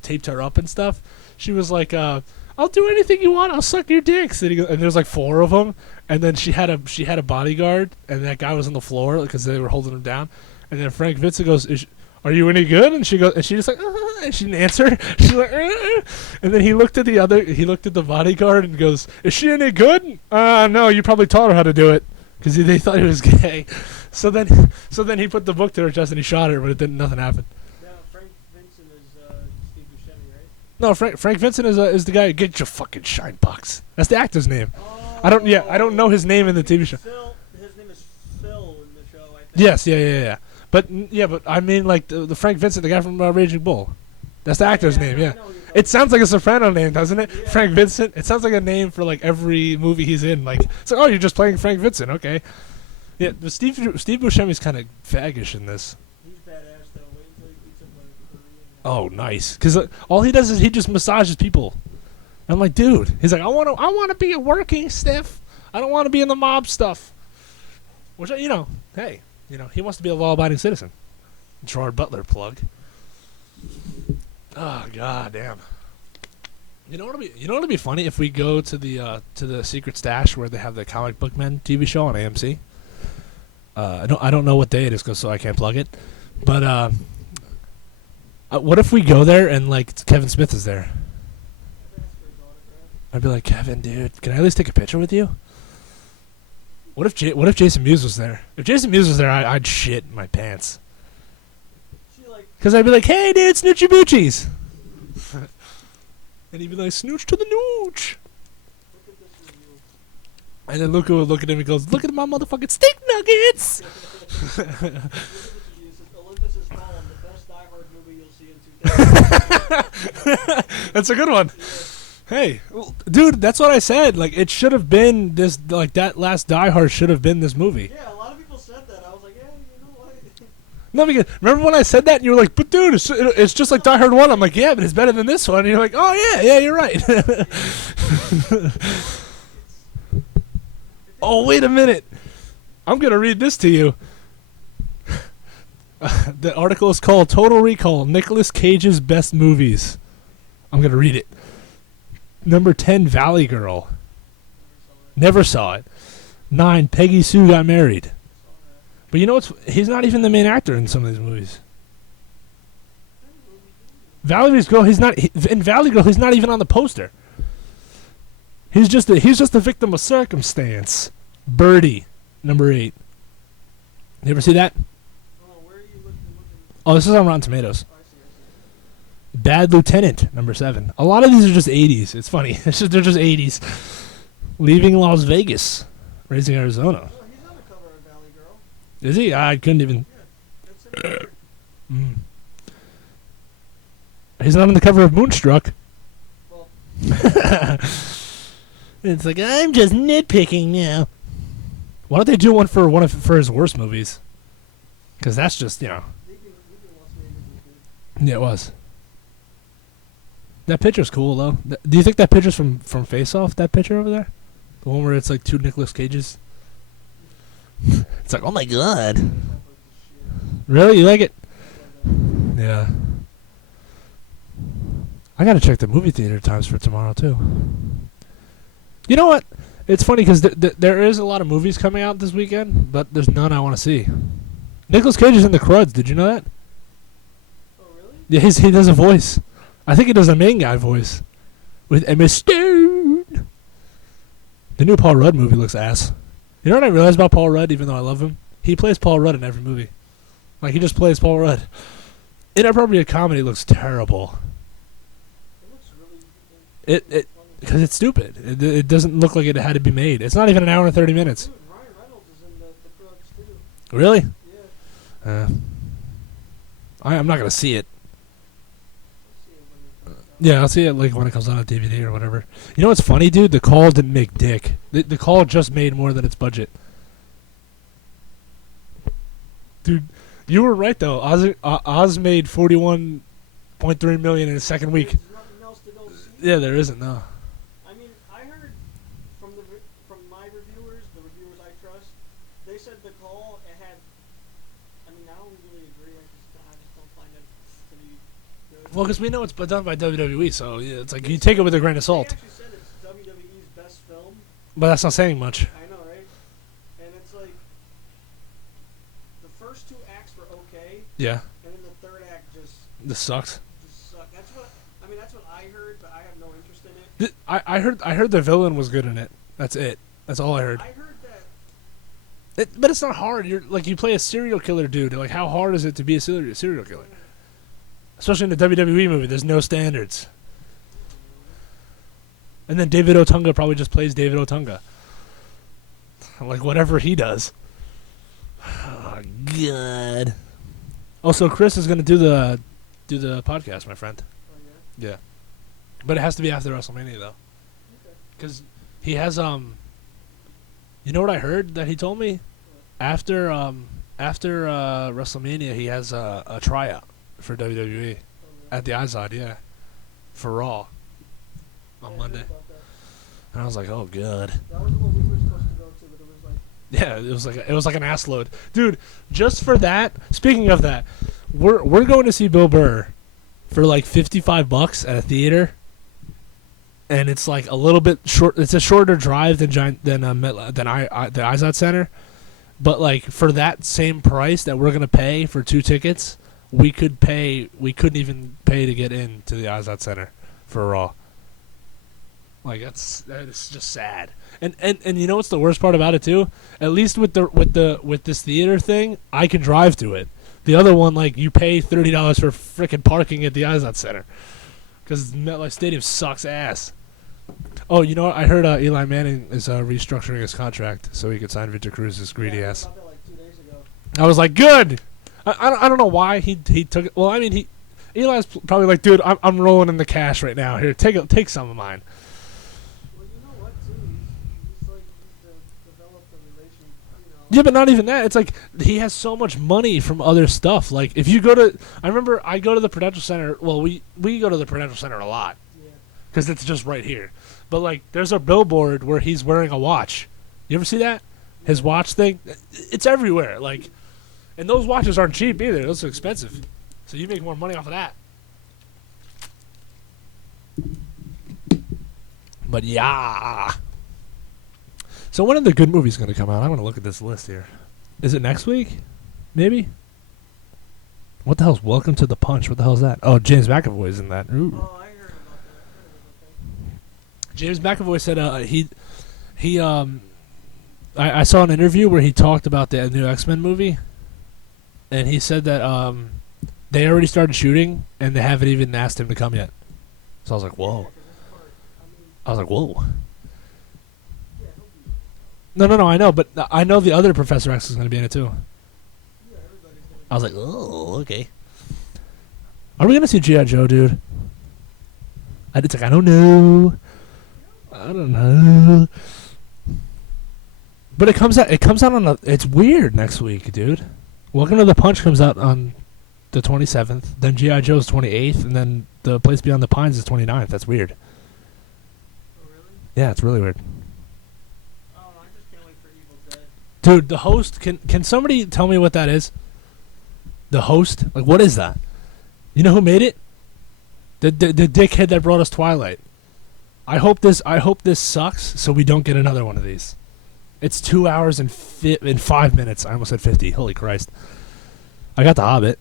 taped her up and stuff, she was like, I'll do anything you want. I'll suck your dicks. And there's like 4 of them. And then she had a bodyguard, and that guy was on the floor because they were holding him down. And then Frank Vincent goes, are you any good? And she goes, and she just like, and she didn't answer. She's like, and then he looked at the bodyguard and goes, is she any good? No, you probably taught her how to do it, because they thought he was gay. So then he put the book to her chest and he shot her, but nothing happened. Now, Frank Vincent is Steve Buscemi, right? No, Frank Vincent is the guy. Get your fucking shine box. That's the actor's name. Oh, I don't know his name in the TV show. His name is Phil in the show, I think. Yes, yeah. But I mean, like the Frank Vincent, the guy from Raging Bull. That's the actor's name, yeah. It sounds like a Soprano name, doesn't it? Yeah. Frank Vincent. It sounds like a name for like every movie he's in. Like, it's like, oh, you're just playing Frank Vincent, okay? Yeah, but Steve Buscemi's kind of faggish in this. He's badass though. Wait until he beats him like Korean. Oh, nice. Because all he does is he just massages people. I'm like, dude. He's like, I want to be a working stiff. I don't want to be in the mob stuff. Which, hey. He wants to be a law-abiding citizen. Gerard Butler plug. Oh, god damn. You know what'll be funny if we go to the secret stash where they have the Comic Book Men TV show on AMC. I don't know what day it is, so I can't plug it. But what if we go there and like Kevin Smith is there? I'd be like, Kevin, dude, can I at least take a picture with you? What if Jason Mewes was there? If Jason Mewes was there, I'd shit my pants. Because I'd be like, hey, dude, Snoochy Boochies. And he'd be like, snooch to the nooch. And then Luca would look at him and goes, look at my motherfucking steak nuggets. Olympus Has Fallen, the best Die Hard movie you'll see in 2000. That's a good one. Hey, dude, that's what I said. Like, it should have been this. Like, that last Die Hard should have been this movie. Yeah, a lot of people said that. I was like, yeah, you know what? No, because remember when I said that and you were like, "But dude, it's just like Die Hard 1." I'm like, "Yeah, but it's better than this one." And you're like, "Oh yeah, you're right." Oh, wait a minute. I'm gonna read this to you. The article is called "Total Recall: Nicolas Cage's Best Movies." I'm gonna read it. Number 10, Valley Girl. Never saw it. 9, Peggy Sue Got Married. But you know what's? He's not even the main actor in some of these movies. Valerie's Girl. In Valley Girl. He's not even on the poster. He's just a victim of circumstance. Birdie, number 8. You ever see that? Where are you looking? Oh, this is on Rotten Tomatoes. Oh, I see. Bad Lieutenant, number 7. A lot of these are just 80s. It's funny. They're just 80s. Leaving Las Vegas. Raising Arizona. Oh, he's on the cover of Valley Girl. Is he? I couldn't even. Yeah, that's it. He's not on the cover of Moonstruck. Well, It's like, I'm just nitpicking now. Why don't they do one for his worst movies? Because that's just, Leaving Las Vegas is good. Yeah, it was. That picture's cool, though. Do you think that picture's from Face Off, that picture over there? The one where it's like 2 Nicolas Cages? It's like, oh my god. Really? You like it? Yeah. I gotta check the movie theater times for tomorrow, too. You know what? It's funny because there is a lot of movies coming out this weekend, but there's none I want to see. Nicolas Cage is in The Croods. Did you know that? Oh, really? Yeah, he does a voice. I think he does a main guy voice. With Emma Stone. The new Paul Rudd movie looks ass. You know what I realized about Paul Rudd, even though I love him? He plays Paul Rudd in every movie. Like, he just plays Paul Rudd. Inappropriate Comedy looks terrible. It looks really It because it's stupid. It doesn't look like it had to be made. It's not even an hour and 30 minutes. Dude, Ryan Reynolds is in the Croods too. Really? Yeah. I'm not gonna see it. I'll see it when it comes out. Yeah, I'll see it like when it comes out on DVD or whatever. You know what's funny, dude? The Call didn't make dick. The Call just made more than its budget. Dude, you were right though. Oz made $41.3 million in his second week. There's nothing else to go see. Yeah, there isn't, no. I mean, I heard from my reviewers, the reviewers I trust, they said the call it had. I mean, I don't really agree. I just don't find it to be good. Well, because we know it's done by WWE, so yeah, it's like you take it with a grain of They salt. actually said it's WWE's best film. But that's not saying much. I know, right? And it's like the first 2 acts were okay, Yeah, and then the third act just this sucks. sucked. That's what I heard, but I have no interest in it. I heard the villain was good in it. That's it. That's all I heard. I heard that. But it's not hard. You're like you play a serial killer dude. Like how hard is it to be a serial killer? Especially in the WWE movie, there's no standards. And then David Otunga probably just plays David Otunga. Like whatever he does. Oh God. Also, Chris is gonna do the podcast, my friend. Oh yeah. Yeah. But it has to be after WrestleMania though. Okay. Because he has you know what I heard that he told me? After WrestleMania he has a tryout for WWE Oh, yeah. at the Izod, yeah. For Raw. On I Monday. heard about that. And I was like, oh god. That was the one we were supposed to go to, but it was like. Yeah, it was like an ass load. Dude, just for that, speaking of that, we're going to see Bill Burr for like $55 at a theater. And it's like a little bit short. It's a shorter drive than the Izod Center, but like for that same price that we're gonna pay for 2 tickets, we couldn't even pay to get into the Izod Center for Raw. Like that is just sad. And you know what's the worst part about it too? At least with this theater thing, I can drive to it. The other one, like you pay $30 for freaking parking at the Izod Center. Because MetLife Stadium sucks ass. Oh, you know what? I heard Eli Manning is restructuring his contract so he could sign Victor Cruz's greedy Yeah, I ass. heard about that like 2 days ago. I was like, good. I don't know why he took it. Well, I mean Eli's probably like, dude, I'm rolling in the cash right now. Here, take some of mine. Well, you know what, too? He's like, he's developed a relation, Yeah, but not even that. It's like he has so much money from other stuff. Like if you go to, I remember I go to the Prudential Center. Well, we go to the Prudential Center a lot Yeah. because it's just right here. But like, there's a billboard where he's wearing a watch. You ever see that? His watch thing. It's everywhere. Like, and those watches aren't cheap either. Those are expensive. So you make more money off of that. But yeah. So when are the good movies going to come out? I'm going to look at this list here. Is it next week? Maybe? What the hell's Welcome to the Punch? What the hell's that? Oh, James McAvoy's in that. Ooh. Oh, I heard about that. James McAvoy said I saw an interview where he talked about the new X-Men movie, and he said that they already started shooting and they haven't even asked him to come yet. So I was like, whoa. I was like, whoa. No, I know, but I know the other Professor X is going to be in it too. I was like, oh, okay. Are we going to see G.I. Joe, dude? It's like, I don't know. But it comes out on it's weird next week, dude. Welcome to the Punch comes out on the 27th, then G.I. Joe's 28th, and then The Place Beyond the Pines is 29th. That's weird. Oh, really? Yeah, it's really weird. Oh, I just can't wait for Evil Dead. Dude, The Host, can somebody tell me what that is? The Host? Like, what is that? You know who made it? The dickhead that brought us Twilight. I hope this sucks so we don't get another one of these. It's 2 hours and 5 minutes. I almost said 50. Holy Christ. I got The Hobbit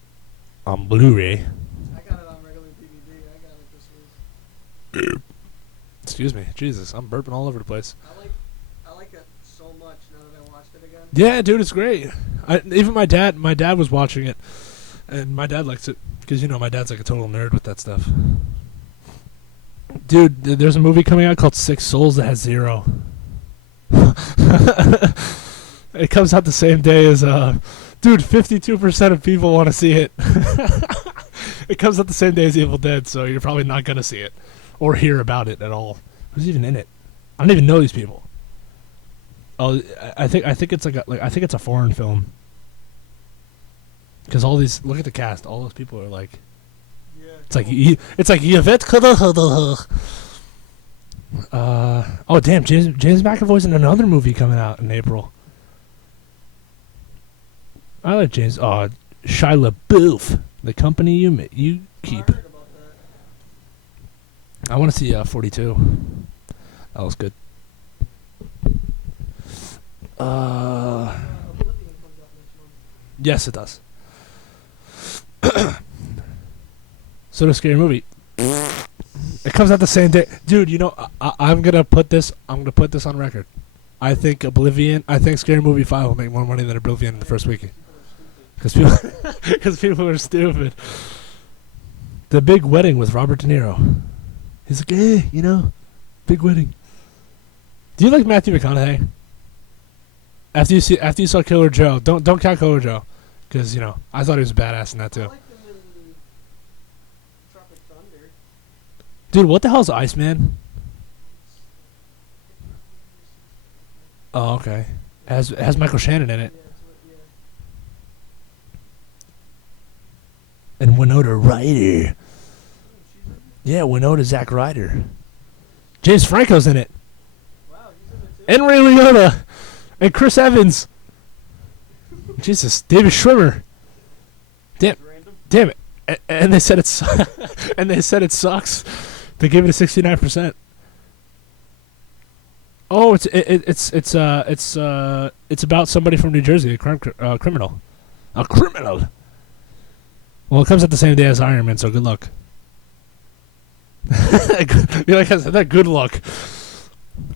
on Blu-ray. I got it on regular DVD. I got it this week. Excuse me. Jesus, I'm burping all over the place. I like it so much now that I watched it again. Yeah, dude, it's great. Even my dad was watching it, and my dad likes it because my dad's like a total nerd with that stuff. Dude, there's a movie coming out called Six Souls that has 0. It comes out the same day as dude, 52% of people want to see it. It comes out the same day as Evil Dead, so you're probably not gonna see it or hear about it at all. Who's even in it? I don't even know these people. Oh, I think it's I think it's a foreign film. Because all these, look at the cast. All those people are like, Yeah. it's like Yvette. Oh damn, James McAvoy's in another movie coming out in April. I like James. Shia LaBeouf, The Company You Keep. I heard about that. I want to see 42. That was good. Oblivion comes out next month. Yes, it does. So the Scary Movie. It comes out the same day, dude. I'm gonna put this on record. I think Scary Movie 5 will make more money than Oblivion in the first weekend. Because people are stupid. The Big Wedding with Robert De Niro. He's like, big wedding. Do you like Matthew McConaughey? After you saw Killer Joe, don't count Killer Joe, because I thought he was a badass in that I too. liked him in Tropic Thunder. Dude, what the hell's Iceman? Oh, okay. Has Michael Shannon in it. And Winona Ryder. Yeah, Winona Zack Ryder. James Franco's in it. Wow, he's in it too. And Ray Liotta. And Chris Evans. Jesus, David Schwimmer. Damn it. And they said it's and they said it sucks. They gave it a 69%. Oh, it's about somebody from New Jersey, a criminal. A criminal. Well, it comes out the same day as Iron Man, so good luck. Like I said, that good luck.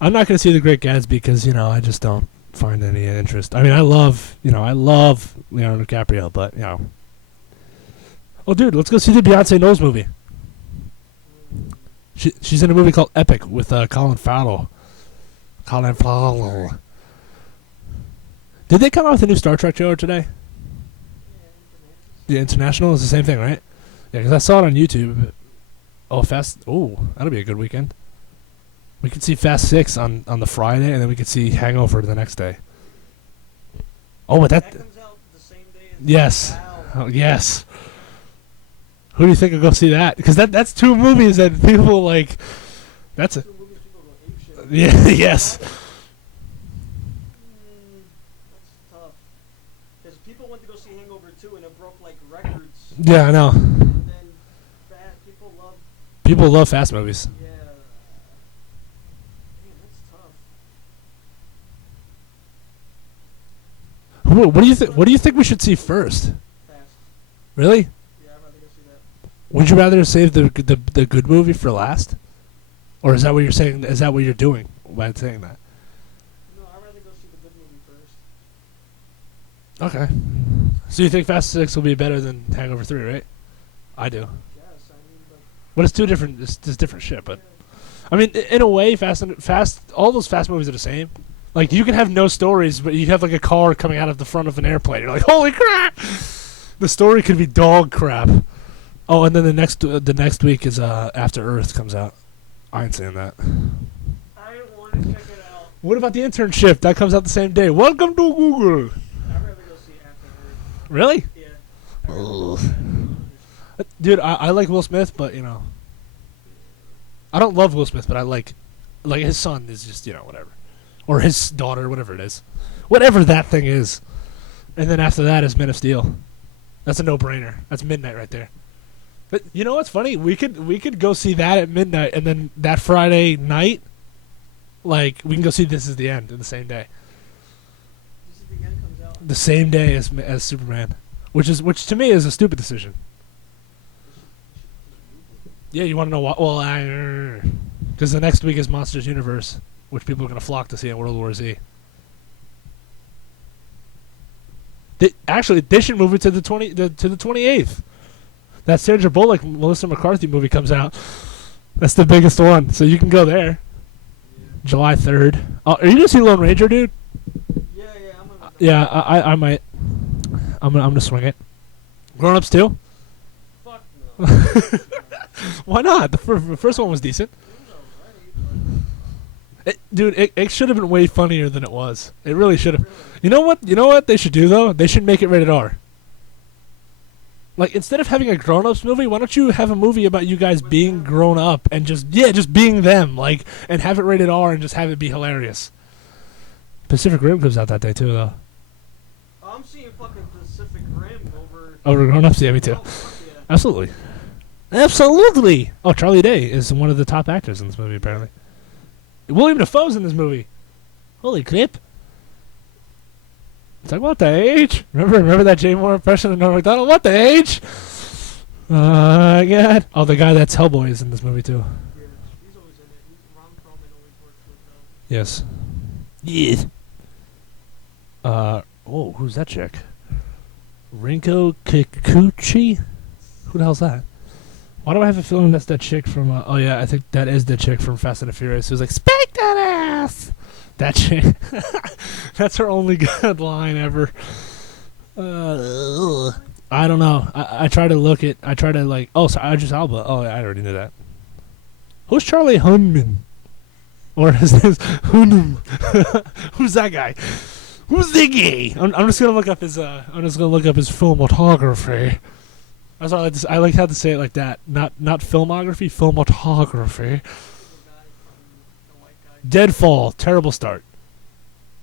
I'm not gonna see The Great Gatsby because I just don't find any interest. I mean, I love Leonardo DiCaprio, but Oh, dude, let's go see the Beyonce Knowles movie. She's in a movie called Epic with Colin Farrell. Did they come out with a new Star Trek trailer today? The International is the same thing, right? Yeah, because I saw it on YouTube. Oh, Fast. Oh, that'll be a good weekend. We could see Fast 6 on the Friday, and then we could see Hangover the next day. Oh, but That that. comes out the same day as Yes. Wow. Oh, yes. Who do you think will go see that? Because that's two movies that people like. That's a. Two movies people go apeshit. Yeah. Yes. That's tough. Because people went to go see Hangover 2 and it broke like records. Yeah, I know. And then People love fast movies. yeah. Man, that's tough. What do you think? What do you think we should see first? Fast. Really? Yeah, I'd rather go see that. Would you rather save the good movie for last, or is that what you're saying? Is that what you're doing by saying that? No, I'd rather go see the good movie first. Okay. So you think Fast 6 will be better than Hangover 3, right? I do. Yes, I mean, but But it's two different. It's different shit. But I mean, in a way, all those Fast movies are the same. Like you can have no stories, but you have like a car coming out of the front of an airplane. You're like, holy crap! The story could be dog crap. Oh, and then the next week is After Earth comes out. I ain't saying that. I want to check it out. What about the Internship? That comes out the same day. Welcome to Google. I'd rather go see After Earth. Really? Yeah. Dude, I like Will Smith, but you know, I don't love Will Smith, but I like his son is just whatever, or his daughter, whatever it is, whatever that thing is. And then after that is Men of Steel. That's a no-brainer. That's midnight right there. But you know what's funny? We could go see that at midnight, and then that Friday night, like we can go see This Is the End in the same day. This Is the End comes out. The same day as Superman, which to me is a stupid decision. Yeah, you want to know what? Well, because the next week is Monsters Universe, which people are going to flock to see in World War Z. They should move it to the 28th. That Sandra Bullock, Melissa McCarthy movie comes out. That's the biggest one, so you can go there. July 3rd. Oh, are you gonna see Lone Ranger, dude? Yeah, I'm gonna. Yeah, I might. I'm gonna swing it. Grown Ups too? Fuck no. Why not? The first one was decent. It should have been way funnier than it was. It really should have. You know what they should do though? They should make it rated R. Like instead of having a grown-ups movie, why don't you have a movie about you guys being grown up and just being them, like, and have it rated R and just have it be hilarious. Pacific Rim comes out that day too, though. Oh, I'm seeing fucking Pacific Rim over. Over grown-ups, yeah, me too. Oh, fuck yeah. Absolutely. Absolutely. Oh, Charlie Day is one of the top actors in this movie, apparently. William Dafoe's in this movie. Holy crap. It's like, what the age? Remember that Jay Moore impression of Norm Macdonald? What the age? God. Oh, the guy that's Hellboy is in this movie, too. Yeah, he's always in it. Ron Perlman always works with them. Yes. Oh, who's that chick? Rinko Kikuchi? Who the hell's that? Why do I have a feeling that's that chick from, oh yeah, I think that is the chick from Fast and the Furious who's like, spank that ass! That chick. That's her only good line ever. I don't know. I try to like, oh, so Idris Alba. Oh, I already knew that. Who's Charlie Hunnam? Or is this Hunnam? Who's that guy? Who's the guy? I'm just gonna look up his filmography. That's all I like how to say it like that. Not filmography, filmography. Deadfall, terrible start.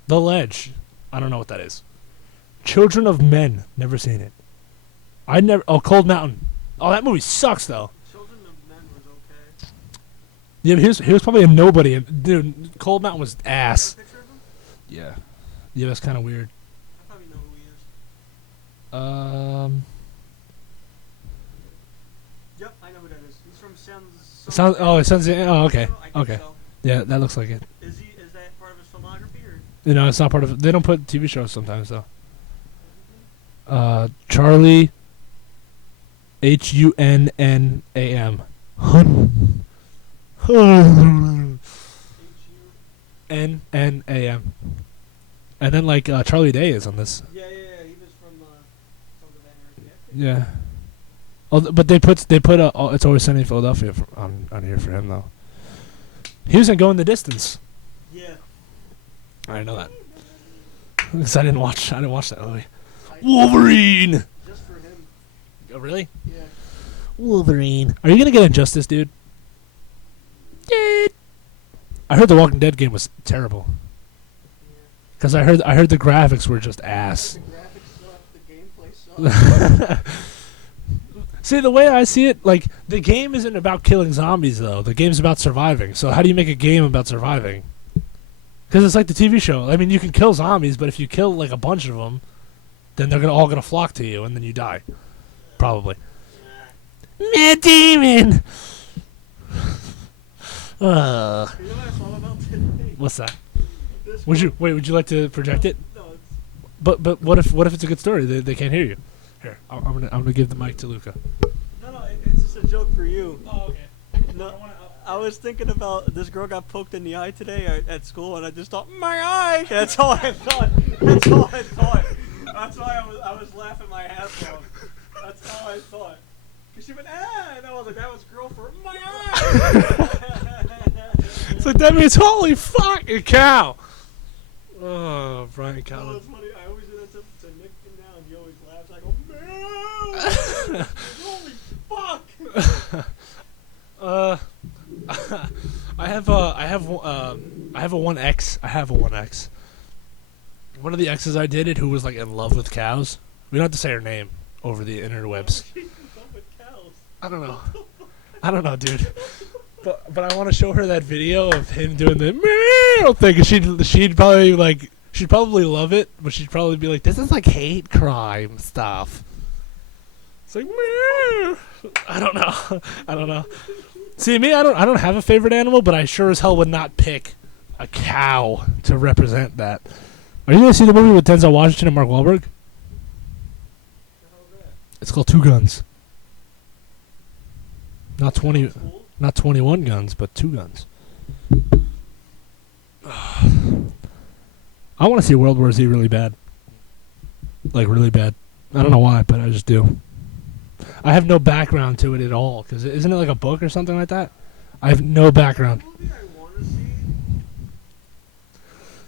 The Ledge, I don't know what that is. Children of Men, never seen it. Cold Mountain. Oh, that movie sucks though. Children of Men was okay. Yeah, but he was probably a nobody. Dude, Cold Mountain was ass. Got a picture of him? Yeah. Yeah, that's kind of weird. I probably know who he is. Yep, I know who that is. He's from It sounds. Oh, it sounds. Oh, okay. I think Okay. so. Yeah, that looks like it. Is that part of his filmography or? It's not part of. They don't put TV shows sometimes though. Charlie. Hunnam. Hunnam. And then like Charlie Day is on this. Yeah. He was from Sons of Anarchy. Yeah. Oh, but they put It's Always Sunny in Philadelphia on here for him though. He wasn't going the distance. Yeah. I didn't know that. Because I didn't watch that movie. Wolverine. Just for him. Oh really? Yeah. Wolverine. Are you gonna get Injustice, dude? Dude. I heard the Walking Dead game was terrible. Because I heard the graphics were just ass. The graphics suck. The gameplay sucks. See, the way I see it, like, the game isn't about killing zombies, though. The game's about surviving. So how do you make a game about surviving? Because it's like the TV show. I mean, you can kill zombies, but if you kill, like, a bunch of them, then they're all going to flock to you, and then you die. Probably. Matt Damon! You know what I thought about today? What's that? This Would you like to project it? No, it's... But what if it's a good story? They can't hear you. Here, I'm gonna give the mic to Luca. No, it's just a joke for you. Oh, okay. No, I was thinking about this girl got poked in the eye today at school, and I just thought, my eye! That's all I thought. That's all I thought. That's why I was laughing my ass off. That's all I thought. Cause she went, and I was like, that was girl for my eye! It's like, that means holy fucking cow! Oh, Brian Oh, Callen. it's funny. I always do that to Nick now, and he always laughs. I go, man! Holy fuck! I have a 1X. I have a 1X. One of the X's I dated who was like in love with cows. We don't have to say her name over the interwebs. I don't know, dude. But I want to show her that video of him doing the meow thing, and she'd probably love it, but she'd probably be like, "This is like hate crime stuff." It's like meow. I don't know. See, me, I don't have a favorite animal, but I sure as hell would not pick a cow to represent that. Are you gonna see the movie with Denzel Washington and Mark Wahlberg? It's called Two Guns. Not 21 guns, but 2 guns. I want to see World War Z really bad. Like, really bad. I don't know why, but I just do. I have no background to it at all, because isn't it like a book or something like that? I have no background. Movie I want to see,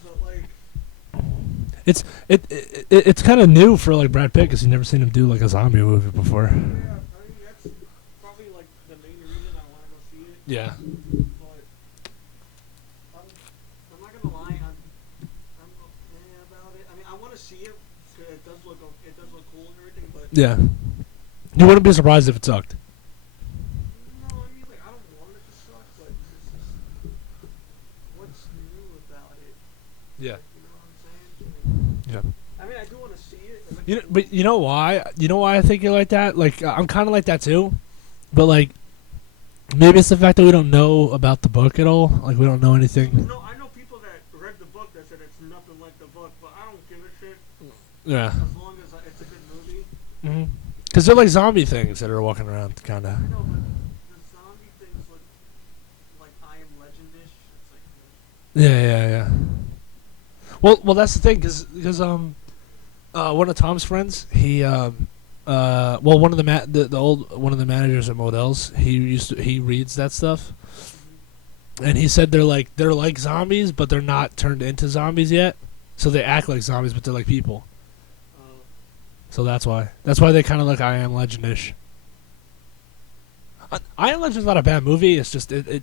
but like, It's kind of new for like Brad Pitt, because you've never seen him do like a zombie movie before. yeah, I mean that's probably like the main reason I want to go see it. Yeah. But I'm not gonna lie, I'm okay about it. I mean, I want to see it because it does look cool and everything, but Yeah. You wouldn't be surprised if it sucked. no, I mean like I don't want it to suck, but this is what's new about it. Yeah. Like, you know what I'm saying? Like, Yeah. I mean, I do want to see it. Like, You know, but you know why? You know why I think you're like that? Like, I'm kind of like that too. But like, maybe it's the fact that we don't know about the book at all. Like, we don't know anything. no, I know people that read the book that said it's nothing like the book, but I don't give a shit Yeah. as long as it's a good movie. Mhm. Because they're like zombie things that are walking around, kind of. I know, but the zombie things look like I Am Legend-ish. It's like, Yeah. Well, that's the thing, because one of Tom's friends, he one of the managers at Modell's, he reads that stuff, and he said they're like zombies, but they're not turned into zombies yet, so they act like zombies, but they're like people. So that's why they kind of look I Am Legend-ish. I Am Legend's not a bad movie. It's just it. I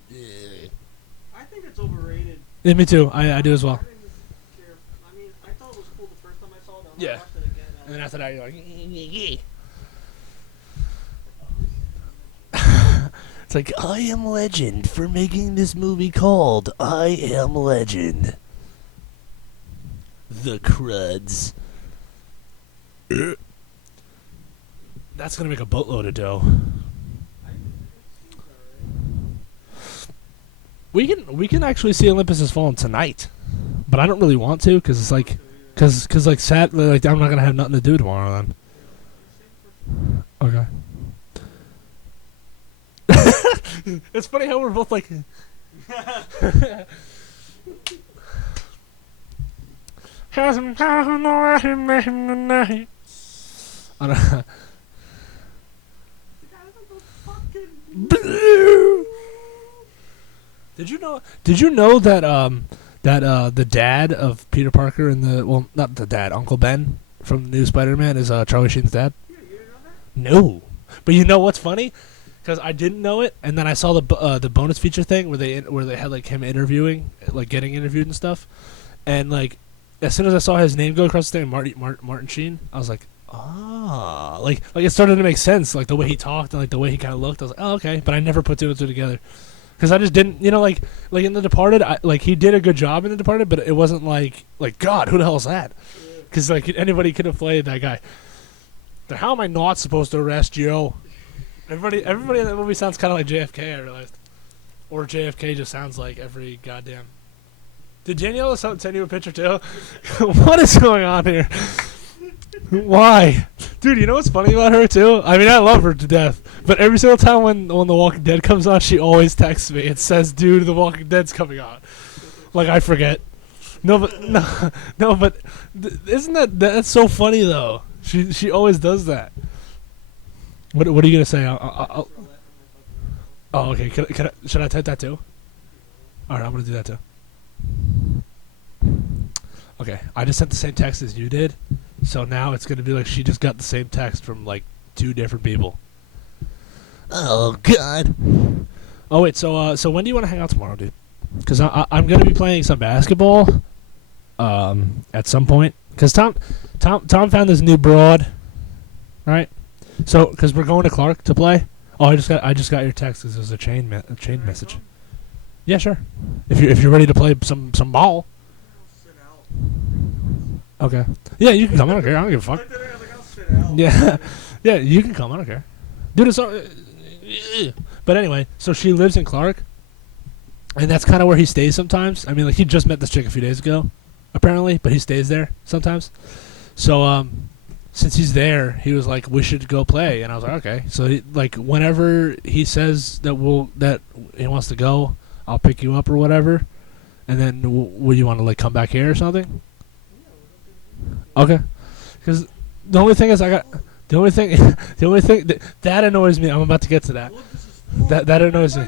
think it's overrated. Yeah, me too. I do as well. I didn't care. I mean, I thought it was cool the first time I saw it. Yeah. I watched it again. And then after that, you're like, it's like I Am Legend for making this movie called I Am Legend. The cruds. That's gonna make a boatload of dough. We can actually see Olympus Has Fallen tonight, but I don't really want to, because it's like, cause like like I'm not gonna have nothing to do tomorrow then. Okay. It's funny how we're both like. I don't. Did you know that the dad of Peter Parker and not the dad, Uncle Ben from the new Spider-Man is Charlie Sheen's dad? Yeah, you didn't know that? No. But you know what's funny? Because I didn't know it, and then I saw the bonus feature thing where they had like him interviewing, like getting interviewed and stuff, and like as soon as I saw his name go across the thing, Martin Sheen, I was like, ah, like it started to make sense, like the way he talked and like the way he kind of looked. I was like, oh, okay, but I never put two and two together because I just didn't, like in The Departed, he did a good job in The Departed, but it wasn't like God, who the hell is that? Because like anybody could have played that guy. But how am I not supposed to arrest Joe? Everybody in that movie sounds kind of like JFK, I realized. Or JFK just sounds like every goddamn... Did Daniela send you a picture too? What is going on here? Why? Dude, you know what's funny about her too? I mean, I love her to death. But every single time when The Walking Dead comes on, she always texts me. It says, dude, The Walking Dead's coming on. Like, I forget. No, but isn't that's so funny though? She always does that. What are you gonna say? Oh, okay. Should I type that too? All right, I'm gonna do that too. Okay, I just sent the same text as you did, so now it's gonna be like she just got the same text from like two different people. Oh God. Oh wait, so when do you want to hang out tomorrow, dude? Because I'm gonna be playing some basketball, at some point. Because Tom found this new broad, right? So, because we're going to Clark to play. Oh, I just got your text because there's a chain message. Yeah, sure. If you're ready to play some ball. Okay. Yeah, you can come. I don't care. I don't give a fuck. Yeah, yeah, you can come. I don't care. Dude, it's all. But anyway, so she lives in Clark, and that's kind of where he stays sometimes. I mean, like he just met this chick a few days ago, apparently, but he stays there sometimes. So, since he's there, he was like, "We should go play," and I was like, "Okay." So, whenever he says that he wants to go, I'll pick you up or whatever, and then would you want to come back here or something? Okay, because the only thing that annoys me. I'm about to get to that. That annoys me.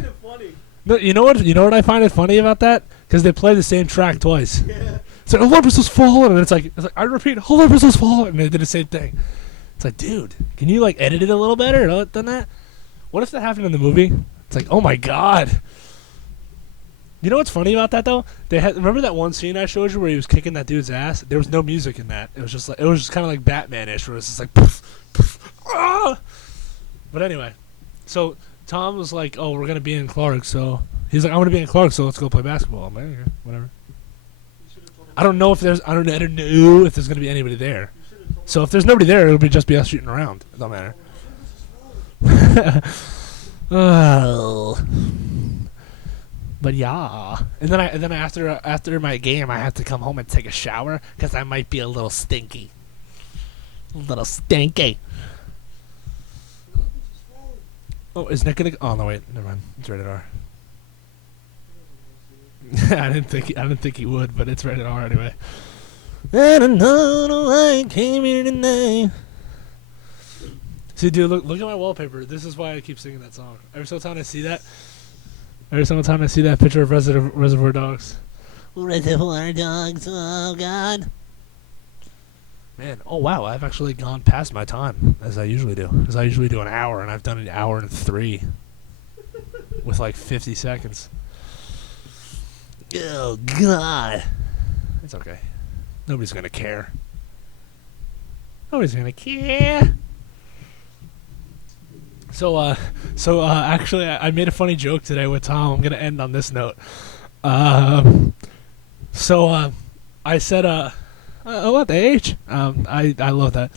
No, you know what I find it funny about that? Because they play the same track twice. Yeah. It's like Olympus was fallen, and it's like I repeat, Olympus was fallen, and they did the same thing. It's like, dude, can you edit it a little better than that? What if that happened in the movie? It's like, oh my God. You know what's funny about that though? Remember that one scene I showed you where he was kicking that dude's ass? There was no music in that. It was just kind of like Batman-ish, where it was just like, poof, poof, ah! But anyway, so Tom was like, "Oh, we're gonna be in Clark," so he's like, "I'm gonna be in Clark, so let's go play basketball." I'm like, okay, whatever. I don't know if there's gonna be anybody there. So if there's nobody there, it'll just be us shooting around. It don't matter. Oh. But yeah, and then after my game, I have to come home and take a shower because I might be a little stinky. Oh, is Nick gonna? Oh no, wait, never mind. It's rated R. I didn't think he would, but it's rated R anyway. I don't know why I came here tonight. See, dude, look at my wallpaper. This is why I keep singing that song. Every single time I see that picture of Reservoir Dogs. Reservoir Dogs, oh God. Man, oh wow, I've actually gone past my time, as I usually do. Because I usually do an hour, and I've done an hour and 3. With 50 seconds. Oh God. It's okay. Nobody's gonna care. So actually, I made a funny joke today with Tom. I'm gonna end on this note. I said, what the age? I love that.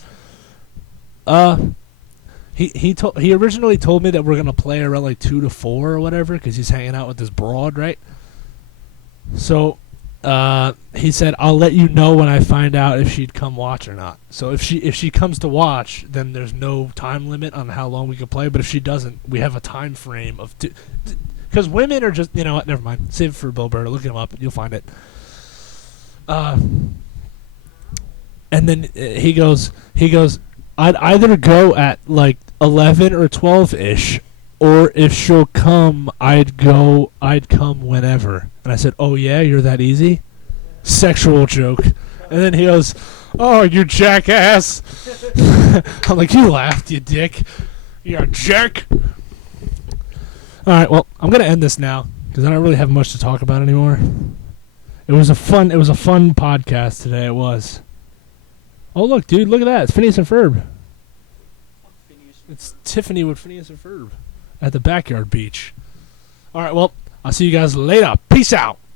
He originally told me that we're gonna play around 2 to 4 or whatever, because he's hanging out with this broad, right? So, he said, "I'll let you know when I find out if she'd come watch or not." So if she comes to watch, then there's no time limit on how long we can play. But if she doesn't, we have a time frame of because women are just, you know what? Never mind. Save it for Bill Burr. Look him up. You'll find it. And then he goes. I'd either go at 11 or 12 ish, or if she'll come, I'd come whenever. And I said, oh yeah, you're that easy? Sexual joke. And then he goes, oh, you jackass. I'm like, you laughed, you dick. You're a jerk. All right, well, I'm going to end this now because I don't really have much to talk about anymore. It was a fun podcast today, it was. Oh, look, dude, look at that. It's Phineas and Ferb. It's Tiffany with Phineas and Ferb at the backyard beach. All right, well, I'll see you guys later. Peace out.